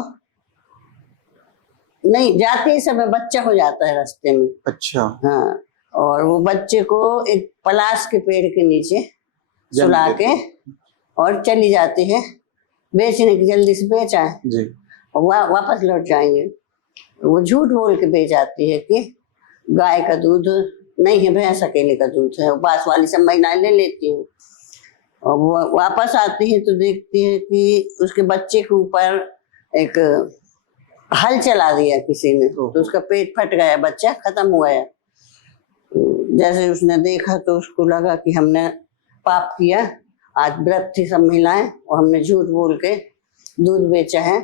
नहीं जाते ही समय बच्चा हो जाता है रास्ते में। अच्छा। हाँ, और वो बच्चे को एक पलाश के पेड़ के नीचे सुला के और चली जाती है बेचने की, जल्दी से बेच आए जी। और वापस लौट जाएंगे। वो झूठ बोल के बेच आती है कि गाय का दूध नहीं है, भैंस अकेले का दूध है। पास वाली सब महिलाएं ले लेती हैं और वो वापस आती है तो देखती है कि उसके बच्चे के ऊपर एक हल चला दिया किसी ने, तो उसका पेट फट गया, बच्चा खत्म हो गया। जैसे उसने देखा तो उसको लगा कि हमने पाप किया, आज व्रत थी सब महिलाएं और हमने झूठ बोल के दूध बेचा है,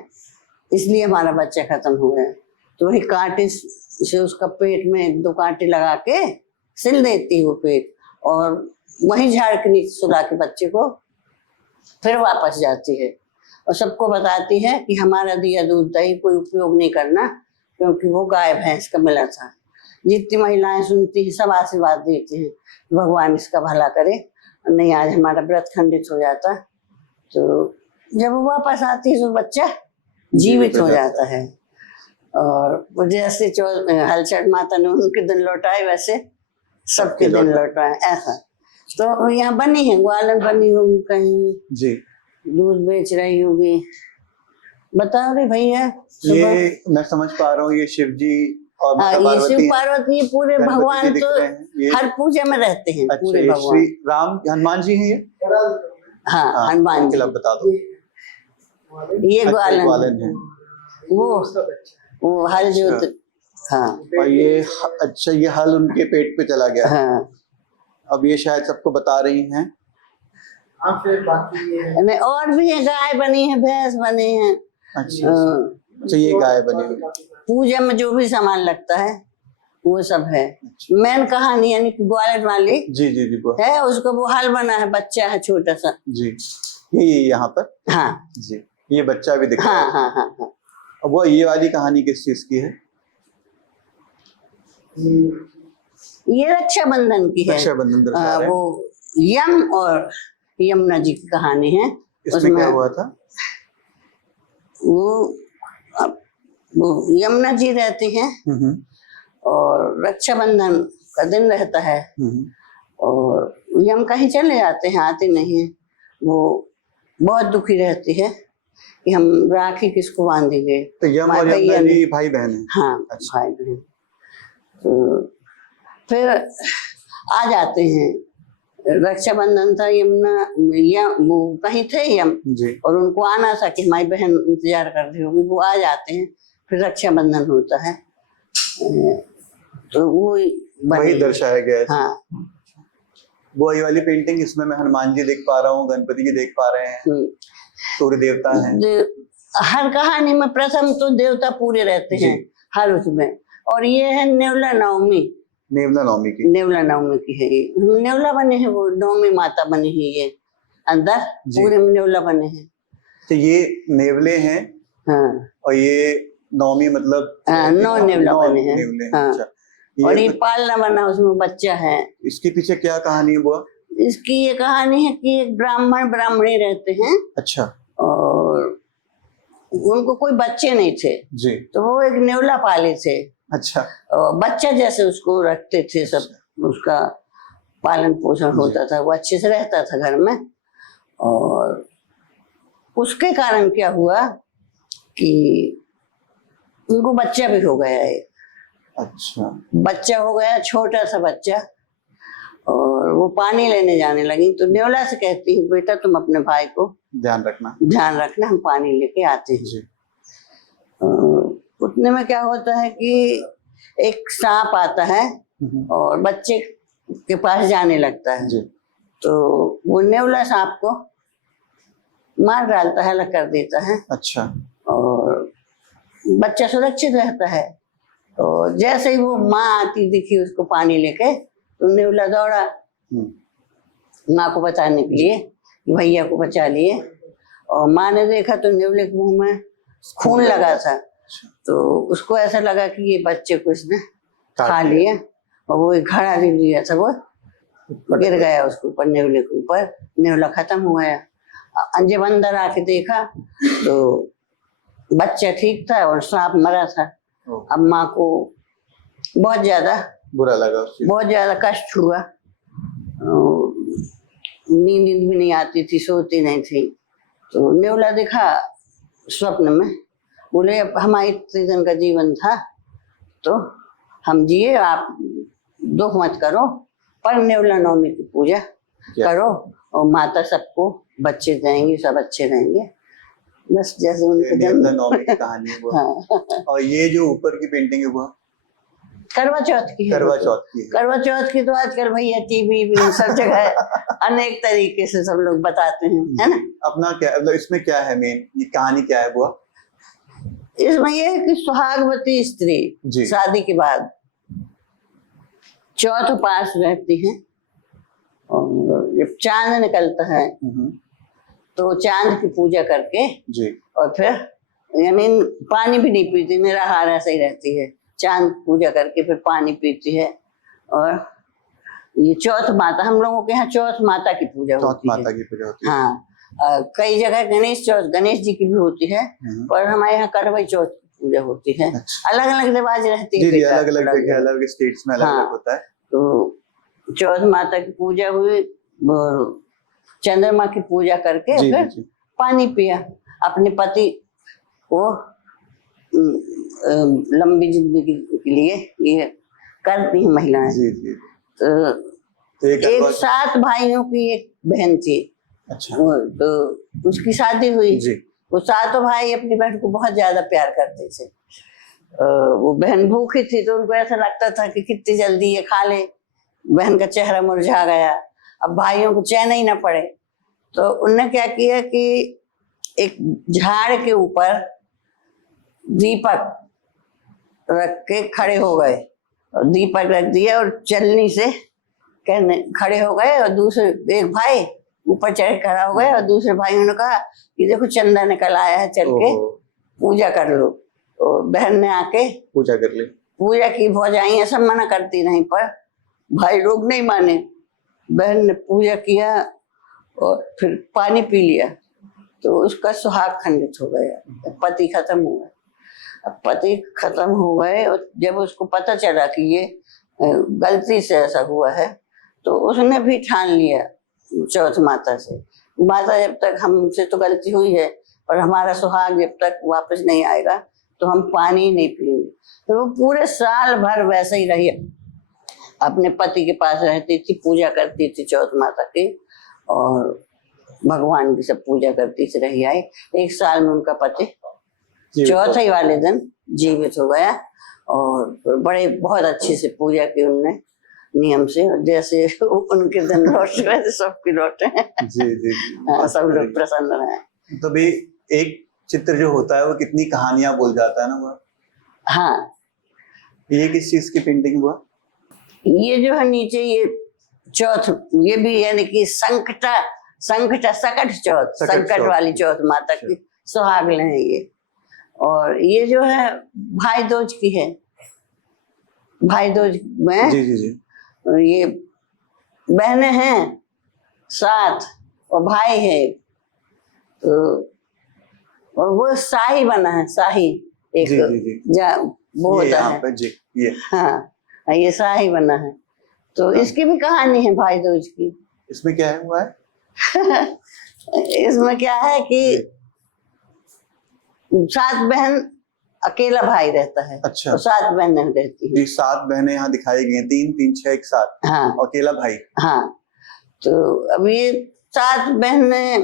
इसलिए हमारा बच्चा खत्म हो गया। तो वही कांटे से उसका पेट में 2 कांटे लगा के सिल देती है वो पेट, और वहीं झाड़ के नीचे सुला के बच्चे को फिर वापस जाती है और सबको बताती है कि हमारा दिया दूध दही कोई उपयोग नहीं करना, क्योंकि वो गाय भैंस का मिला था। जितनी महिलाएं सुनती हैं सब आशीर्वाद देती हैं, भगवान इसका भला करे, नहीं आज हमारा व्रत खंडित हो जाता। तो जब वो वापस आती है तो बच्चा जीवित हो जाता है। और वो जैसे हलचट माता ने उनके दिन लौटाए वैसे सबके दिन लौटाए, ऐसा। तो यहाँ बनी है, ग्वालन बनी होगी कहीं जी, दूध बेच रही होगी। बताओ रे भैया। ये मैं समझ पा रहा हूँ, ये शिव जी और माता ये पार्वती, शिव पार्वती, ये पूरे गणपति जी भगवान दिख तो रहे हैं, ये हर पूजा में रहते हैं। अच्छा, पूरे ये भगवान, श्री राम हनुमान जी हैं ये? हाँ हनुमान जी। आप बता दो। ये अच्छा, ग्वालन है वो हल जो अच्छा। हाँ। और ये अच्छा, ये हल उनके पेट पे चला गया। हाँ। अब ये शायद सबको बता रही हैं। नहीं, और भी है, गाय बनी है, भैंस बनी है। अच्छा अच्छा, ये गाय बनी हुई। पूजा में जो भी सामान लगता है वो सब है। मेन कहानी यानी कि ग्वालन वाली जी जी जी है, उसको वो हल बना है, बच्चा है छोटा सा। जी, ये यहाँ पर। हाँ जी, ये बच्चा भी दिख रहा हाँ है। हाँ हाँ हाँ। अब वो ये वाली कहानी किस चीज की है? ये रक्षाबंधन की है। रक्षाबंधन दर्शा रहे हैं। वो यम और यमुना जी की कहानी है। इसमें क्या हुआ था? वो यमुना जी रहती हैं और रक्षाबंधन का दिन रहता है और यम कहीं चले जाते हैं, आते नहीं है। वो बहुत दुखी रहती है कि हम राखी किसको बांधेंगे। तो यम और यमुना जी भाई बहन हैं? हाँ, अच्छा। भाई बहन। तो फिर आ जाते हैं, रक्षाबंधन था, यम वो कहीं थे यम जी। और उनको आना था कि हमारी बहन इंतजार कर रही होगी, वो आ जाते हैं, फिर रक्षाबंधन होता है। तो वो वही दर्शाया गया है। हाँ, वो ये वाली पेंटिंग, इसमें मैं हनुमान जी देख पा रहा हूँ, गणपति जी देख पा रहे हैं, सूर्य देवता हैं। हर कहानी में प्रथम तो देवता पूरे रहते हैं हर उसमें। और ये है नेवला नवमी, नेवला नवमी की, नेवला नवमी की है ये। नेवला बने हैं, वो नवमी माता बनी है ये, अंदर पूरे में नेवला बने हैं। तो ये नेवले हैं। हाँ, और ये नवमी मतलब 9 नेवला बने हैं। हाँ। अच्छा। और ये पालना बना, उसमें बच्चा है। इसके पीछे क्या कहानी है बुआ? इसकी ये कहानी है कि एक ब्राह्मण ब्राह्मणी रहते हैं। अच्छा। और उनको कोई बच्चे नहीं थे जी। तो वो एक नेवला पाले थे। अच्छा। और बच्चा जैसे उसको रखते थे, सब उसका पालन पोषण होता था, वो अच्छे से रहता था घर में। और उसके कारण क्या हुआ कि उनको बच्चा भी हो गया है। अच्छा। बच्चा हो गया, छोटा सा बच्चा। और वो पानी लेने जाने लगी तो नेवला से कहती है, बेटा तुम अपने भाई को ध्यान रखना, हम पानी लेके आते हैं। जी। उतने में क्या होता है कि एक सांप आता है और बच्चे के पास जाने लगता है। जी। तो वो नेवला सांप को मार डालता है, अलग कर देता है। अच्छा। और बच्चा सुरक्षित रहता है। तो जैसे ही वो माँ आती दिखी उसको पानी लेके, तो नेवला दौड़ा माँ को बचाने के लिए, भैया को बचा लिए। और माँ ने देखा तो नेवले के मुंह में खून लगा था। तो उसको ऐसा लगा कि ये बच्चे को इसने खा लिया और वो एक घड़ा ले लिया था, वो गिर गया उसके ऊपर, नेवले के ऊपर। नेवला खत्म हो गया। जब अंदर आके देखा तो बच्चा ठीक था और सांप मरा था। अब माँ को बहुत ज्यादा बुरा लगा, बहुत ज्यादा कष्ट हुआ। नींद भी नहीं आती थी, सोती नहीं थी। तो नेवला देखा स्वप्न में, बोले अब हमारे इतने दिन का जीवन था तो हम जिए, आप दुख मत करो, पर नेवला नवमी की पूजा करो और माता सबको बच्चे देंगी, सब अच्छे रहेंगे। बस जैसे उनके नेवला नवमी की कहानी है वो। हाँ। और ये जो ऊपर की पेंटिंग है वो करवा चौथ की है। करवा चौथ की है। करवा चौथ की तो आजकल भैया टीवी भी सब जगह अनेक तरीके से सब लोग बताते हैं, है ना। अपना क्या मतलब इसमें क्या है मेन, ये कहानी क्या है बुआ? इसमें ये है कि सुहागवती स्त्री शादी के बाद चौथ उपास रहती है और जब चांद निकलता है तो चांद की पूजा करके जी। और फिर यानी पानी भी नहीं पीती, निराहार ऐसे ही रहती है। चांद पूजा करके फिर पानी पीती है। और ये चौथ माता, हम लोगों के यहाँ चौथ माता की पूजा होती है। चौथ माता की पूजा होती है। हाँ, कई जगह गणेश चौथ, गणेश जी की भी होती है, पर हमारे यहाँ करवा चौथ की पूजा होती है। अलग अलग रिवाज रहती है, अलग अलग जगह, अलग स्टेट्स में अलग अलग होता है। तो चौथ माता की पूजा हुई, चंद्रमा की पूजा करके फिर पानी पिया, अपने पति को लंबी जिंदगी के लिए ये करती है महिलाएं। तो एक 7 भाइयों की एक बहन थी। अच्छा। तो उसकी शादी हुई जी। वो 7 भाई अपनी बहन को बहुत ज्यादा प्यार करते थे। वो बहन भूखी थी तो उनको ऐसा लगता था कि कितनी जल्दी ये खा ले। बहन का चेहरा मुरझा गया, अब भाइयों को चैन ही ना पड़े। तो उनने क्या किया कि एक झाड़ के ऊपर दीपक रख के खड़े हो गए और दीपक रख दिया और चलनी से कहने खड़े हो गए। और दूसरे एक भाई ऊपर चढ़ खड़ा हो गए और दूसरे भाइयों ने कहा कि देखो चंदा निकल आया है, चल के पूजा कर लो। तो बहन ने आके पूजा कर ली। पूजा की, भौजाइयां सब मना करती नहीं पर भाई लोग नहीं माने। बहन ने पूजा किया और फिर पानी पी लिया तो उसका सुहाग खंडित हो गया, पति खत्म हो गया। अब पति खत्म हो गए और जब उसको पता चला कि ये गलती से ऐसा हुआ है तो उसने भी ठान लिया चौथ माता से, माता जब तक हमसे तो गलती हुई है और हमारा सुहाग जब तक वापस नहीं आएगा तो हम पानी नहीं पिएंगे। तो वो पूरे साल भर वैसे ही रही, अपने पति के पास रहती थी, पूजा करती थी चौथ माता की और भगवान की सब पूजा करती से रही आई। एक साल में उनका पति चौथे वाले दिन जीवित हो गया और बड़े बहुत अच्छे से पूजा की उनने नियम से, जैसे उनके दिन लौट रहे थे सबके लौटे हैं। जी जी सब लोग प्रसन्न रहे। तो भी एक चित्र जो होता है वो कितनी कहानियां बोल जाता है ना वो। हाँ, ये किस चीज की पेंटिंग हुआ? ये जो है नीचे ये चौथ, ये भी यानी कि सकट चौथ, संकट वाली चौथ माता की सुहागन है ये। और ये जो है भाई दूज की है, भाई दूज में जी जी जी ये बहनें हैं 7 और भाई है तो, और वो शाही बना है, शाही एक जी जी जी वो होता है पे जी ये। हाँ, ये शाही बना है तो इसकी भी कहानी है भाई दूज की। इसमें क्या है हुआ है? इसमें क्या है कि 7 बहन, अकेला भाई रहता है। अच्छा। तो 7 बहनें रहती हैं। 7 बहनें यहाँ दिखाई गई हैं, 3 3 6 एक साथ। हाँ, अकेला भाई। हाँ। तो अब ये 7 बहनें,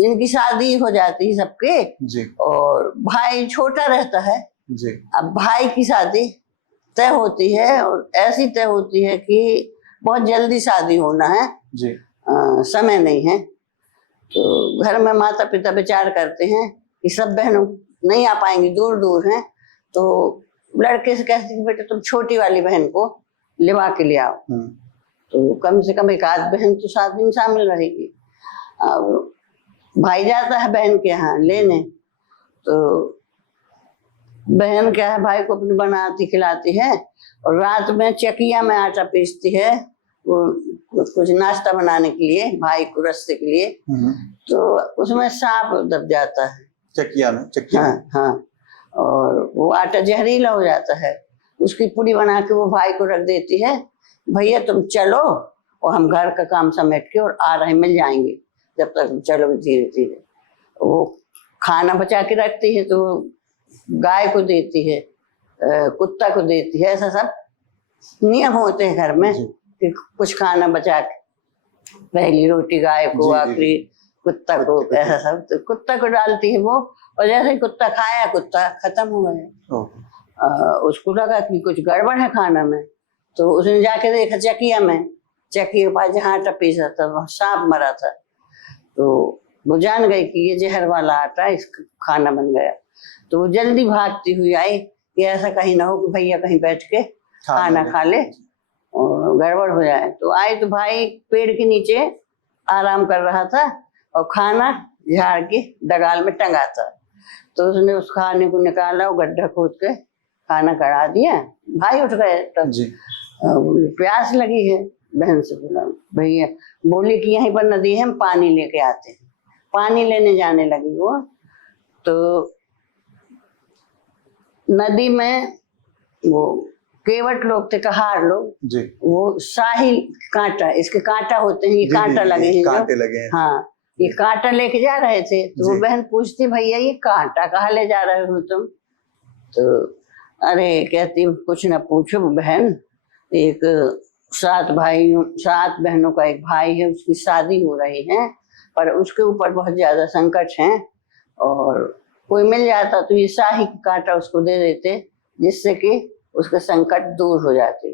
इनकी शादी हो जाती है सबके जी और भाई छोटा रहता है। जी। अब भाई की शादी तय होती है और ऐसी तय होती है कि बहुत जल्दी शादी होना है जी। समय नहीं है। तो घर में माता पिता विचार करते हैं कि सब बहनों नहीं आ पाएंगी, दूर दूर हैं, तो लड़के से कहते हैं बेटा तुम छोटी वाली बहन को लिवा के ले आओ। तो कम से कम एक आध बहन तो शादी में शामिल रहेगी। अब भाई जाता है बहन के यहाँ लेने, तो बहन क्या है भाई को अपनी बनाती खिलाती है और रात में चकिया में आटा पीसती है वो कुछ नाश्ता बनाने के लिए, भाई को रास्ते के लिए। तो उसमें सांप दब जाता है चकिया में। हाँ हाँ, और वो आटा जहरीला हो जाता है। उसकी पूड़ी बना के वो भाई को रख देती है, भैया तुम चलो और हम घर का काम समेट के और आ रहे मिल जाएंगे, जब तक चलो धीरे धीरे। वो खाना बचा के रखती है तो गाय को देती है, कुत्ता को देती है, ऐसा सब नियम होते हैं घर में कि कुछ खाना बचा के, पहली रोटी गाय को, आखिरी कुत्ता को, ऐसा सब। तो कुत्ता को डालती है वो, और जैसे ही कुत्ता खाया, कुत्ता खत्म हो गया। उसको लगा कि कुछ गड़बड़ है खाना में, तो उसने जाके देखा चकिया में, चकिया पर जहाँ आटा पीसा था वहाँ सांप मरा था। तो वो जान गई कि ये जहर वाला आटा इसका खाना बन गया। तो वो जल्दी भागती हुई आई कि ऐसा कहीं ना हो कि भैया कहीं बैठ के खाना खा ले और गड़बड़ हो जाए। तो आई तो भाई पेड़ के नीचे आराम कर रहा था और खाना झाड़ के डगाल में टंगा था। तो उसने उस खाने को निकाला, वो गड्ढा खोद के खाना कड़ा दिया। भाई उठ गए तब, प्यास लगी है, बहन से बोला भैया, बोली कि यहीं पर नदी है, हम पानी लेके आते हैं। पानी लेने जाने लगी वो, तो नदी में वो केवट लोग थे, कहार लोग जी। वो शाही कांटा, इसके कांटा होते हैं, ये कांटा लगे हैं, कांटे लगे हैं। हाँ, ये कांटा लेके जा रहे थे। तो वो बहन पूछती भैया ये कांटा कहाँ ले जा रहे हो तुम? तो अरे कहती कुछ ना पूछो बहन, एक 7 बहनों का एक भाई है, उसकी शादी हो रही है, पर उसके ऊपर बहुत ज्यादा संकट है और कोई मिल जाता तो ये शाही कांटा उसको दे देते, जिससे कि उसके संकट दूर हो जाते।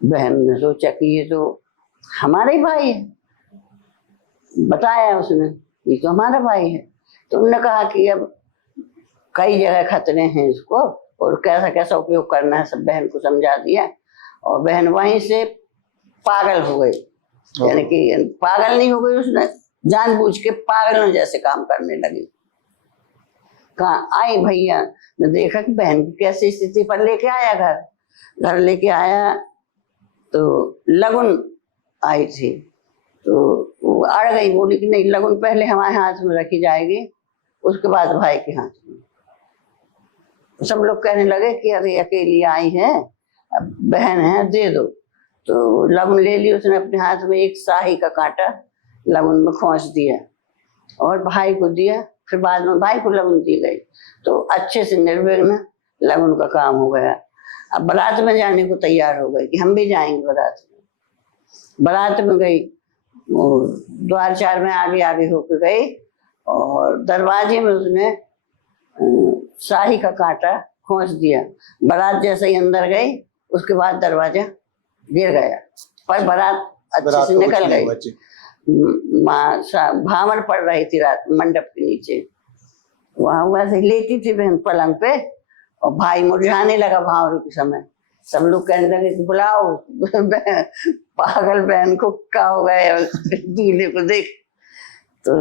बहन ने सोचा कि ये तो हमारा ही भाई है, बताया उसने ये तो हमारा भाई है। तो उन्होंने कहा कि अब कई जगह खतरे हैं इसको और कैसा कैसा उपयोग करना है, सब बहन को समझा दिया। और बहन वहीं से पागल हो गई, यानी कि पागल नहीं हो गई, उसने जानबूझ के पागलों जैसे काम करने लगी। कहाँ आई भैया ने देखा कि बहन की कैसी स्थिति पर लेके आया, घर लेके आया तो लगन आई थी। तो वो अड़ गई, बोली कि नहीं लगन पहले हमारे हाथ में रखी जाएगी, उसके बाद भाई के हाथ में। सब लोग कहने लगे कि अरे अकेली आई है, अब बहन है, दे दो। तो लगन ले ली उसने अपने हाथ में, एक शाही का कांटा लगन में खोस दिया और भाई को दिया। फिर बाद में भाई को लगन दी गई। तो अच्छे से निर्विघ्न लगन का काम हो गया। अब बारात में जाने को तैयार हो गई कि हम भी जाएंगे बारात में। बारात में गई, द्वार चार में आगे आगे होकर गई और दरवाजे में उसने शाही का कांटा खोस दिया। बारात जैसे ही अंदर गई, उसके बाद दरवाजा गिर गया, पर बारात अच्छे से निकल गई। भावर पड़ रही थी रात मंडप के नीचे, वहां वैसे लेटी थी बहन पलंग पे, और भाई मुरझाने लगा भावर के समय। सब लोग कहने लगे कि बुलाओ पागल बहन को, क्या हो गया दूल्हे को देख। तो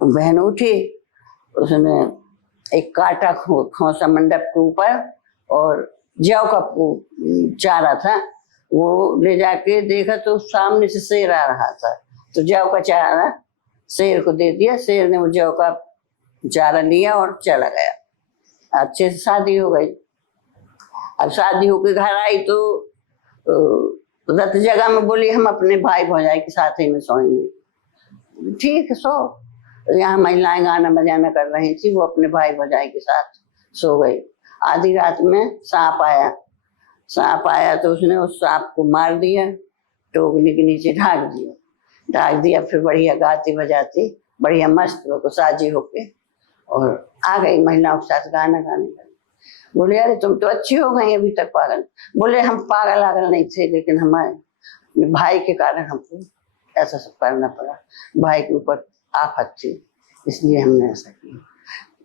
बहन उठी, उसने एक कांटा खोसा मंडप के ऊपर, और जौ का चारा था, वो ले जाके देखा तो सामने से शेर आ रहा था। तो जौ का चारा शेर को दे दिया, शेर ने वो जौ का चारा लिया और चला गया। अच्छे से शादी हो गई। अब शादी होकर घर आई तो रत जगह में बोली हम अपने भाई भौजाई के साथ ही में सोएंगे। ठीक है, सो। यहाँ महिलाएं गाना बजाना कर रही थी, वो अपने भाई भौजाई के साथ सो गई। आधी रात में सांप आया। सांप आया तो उसने उस सांप को मार दिया, टोकरी के नीचे ढाक दिया। फिर बढ़िया गाती बजाती, बढ़िया मस्त को साजी होके और आ गई महिलाओं के साथ गाना गाने लगी। बोले अरे तुम तो अच्छी हो गई अभी तक पागल। बोले हम पागल नहीं थे, लेकिन हमारे भाई के कारण हमको ऐसा सब करना पड़ा। भाई के ऊपर आफत थी, इसलिए हमने ऐसा किया।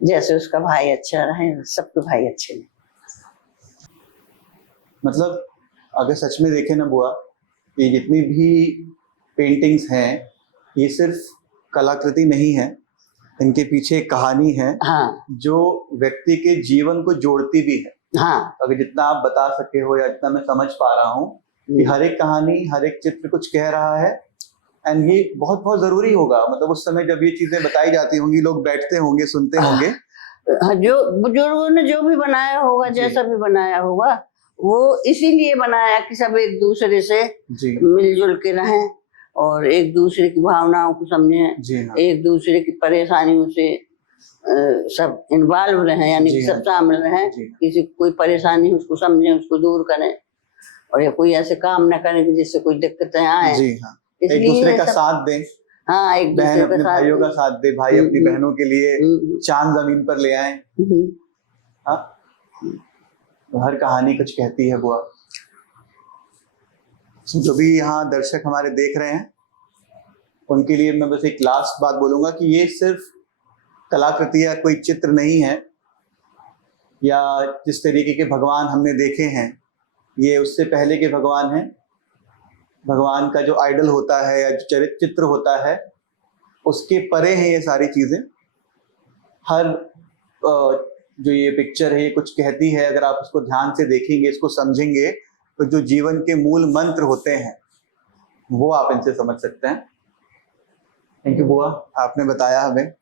जैसे उसका भाई अच्छा रहे, सबके भाई अच्छे रहे। मतलब अगर सच में देखें ना बुआ, ये जितनी भी पेंटिंग्स हैं, ये सिर्फ कलाकृति नहीं है, इनके पीछे एक कहानी है। हाँ। जो व्यक्ति के जीवन को जोड़ती भी है। हाँ। अगर जितना आप बता सके हो या जितना मैं समझ पा रहा हूँ कि हर एक कहानी, हर एक चित्र कुछ कह रहा है, एंड ये बहुत बहुत जरूरी होगा। मतलब उस समय जब ये चीजें बताई जाती होंगी, लोग बैठते होंगे, सुनते होंगे। जो बुजुर्गों ने जो भी बनाया होगा, जैसा भी बनाया होगा, वो इसीलिए बनाया कि सब एक दूसरे से मिलजुल के रहें और एक दूसरे की भावनाओं को समझें, एक दूसरे की परेशानियों से सब इन्वॉल्व रहें, यानी कि सब शामिल रहें। किसी कोई परेशानी उसको समझें, उसको दूर करें, और या कोई ऐसे काम न करें कि जिससे कोई दिक्कतें आए। एक दूसरे का साथ दें। हाँ, एक बहन अपने भाइयों का साथ दे, भाई अपनी बहनों के लिए चांद जमीन पर ले आए। हाँ, हर कहानी कुछ कहती है बुआ। जो भी यहाँ दर्शक हमारे देख रहे हैं, उनके लिए मैं बस एक लास्ट बात बोलूंगा कि ये सिर्फ कलाकृति या कोई चित्र नहीं है, या जिस तरीके के भगवान हमने देखे हैं, ये उससे पहले के भगवान हैं। भगवान का जो आइडल होता है या जो चित्र होता है, उसके परे हैं ये सारी चीज़ें। हर जो ये पिक्चर है, ये कुछ कहती है। अगर आप इसको ध्यान से देखेंगे, इसको समझेंगे, तो जो जीवन के मूल मंत्र होते हैं वो आप इनसे समझ सकते हैं। थैंक यू बुआ, आपने बताया हमें।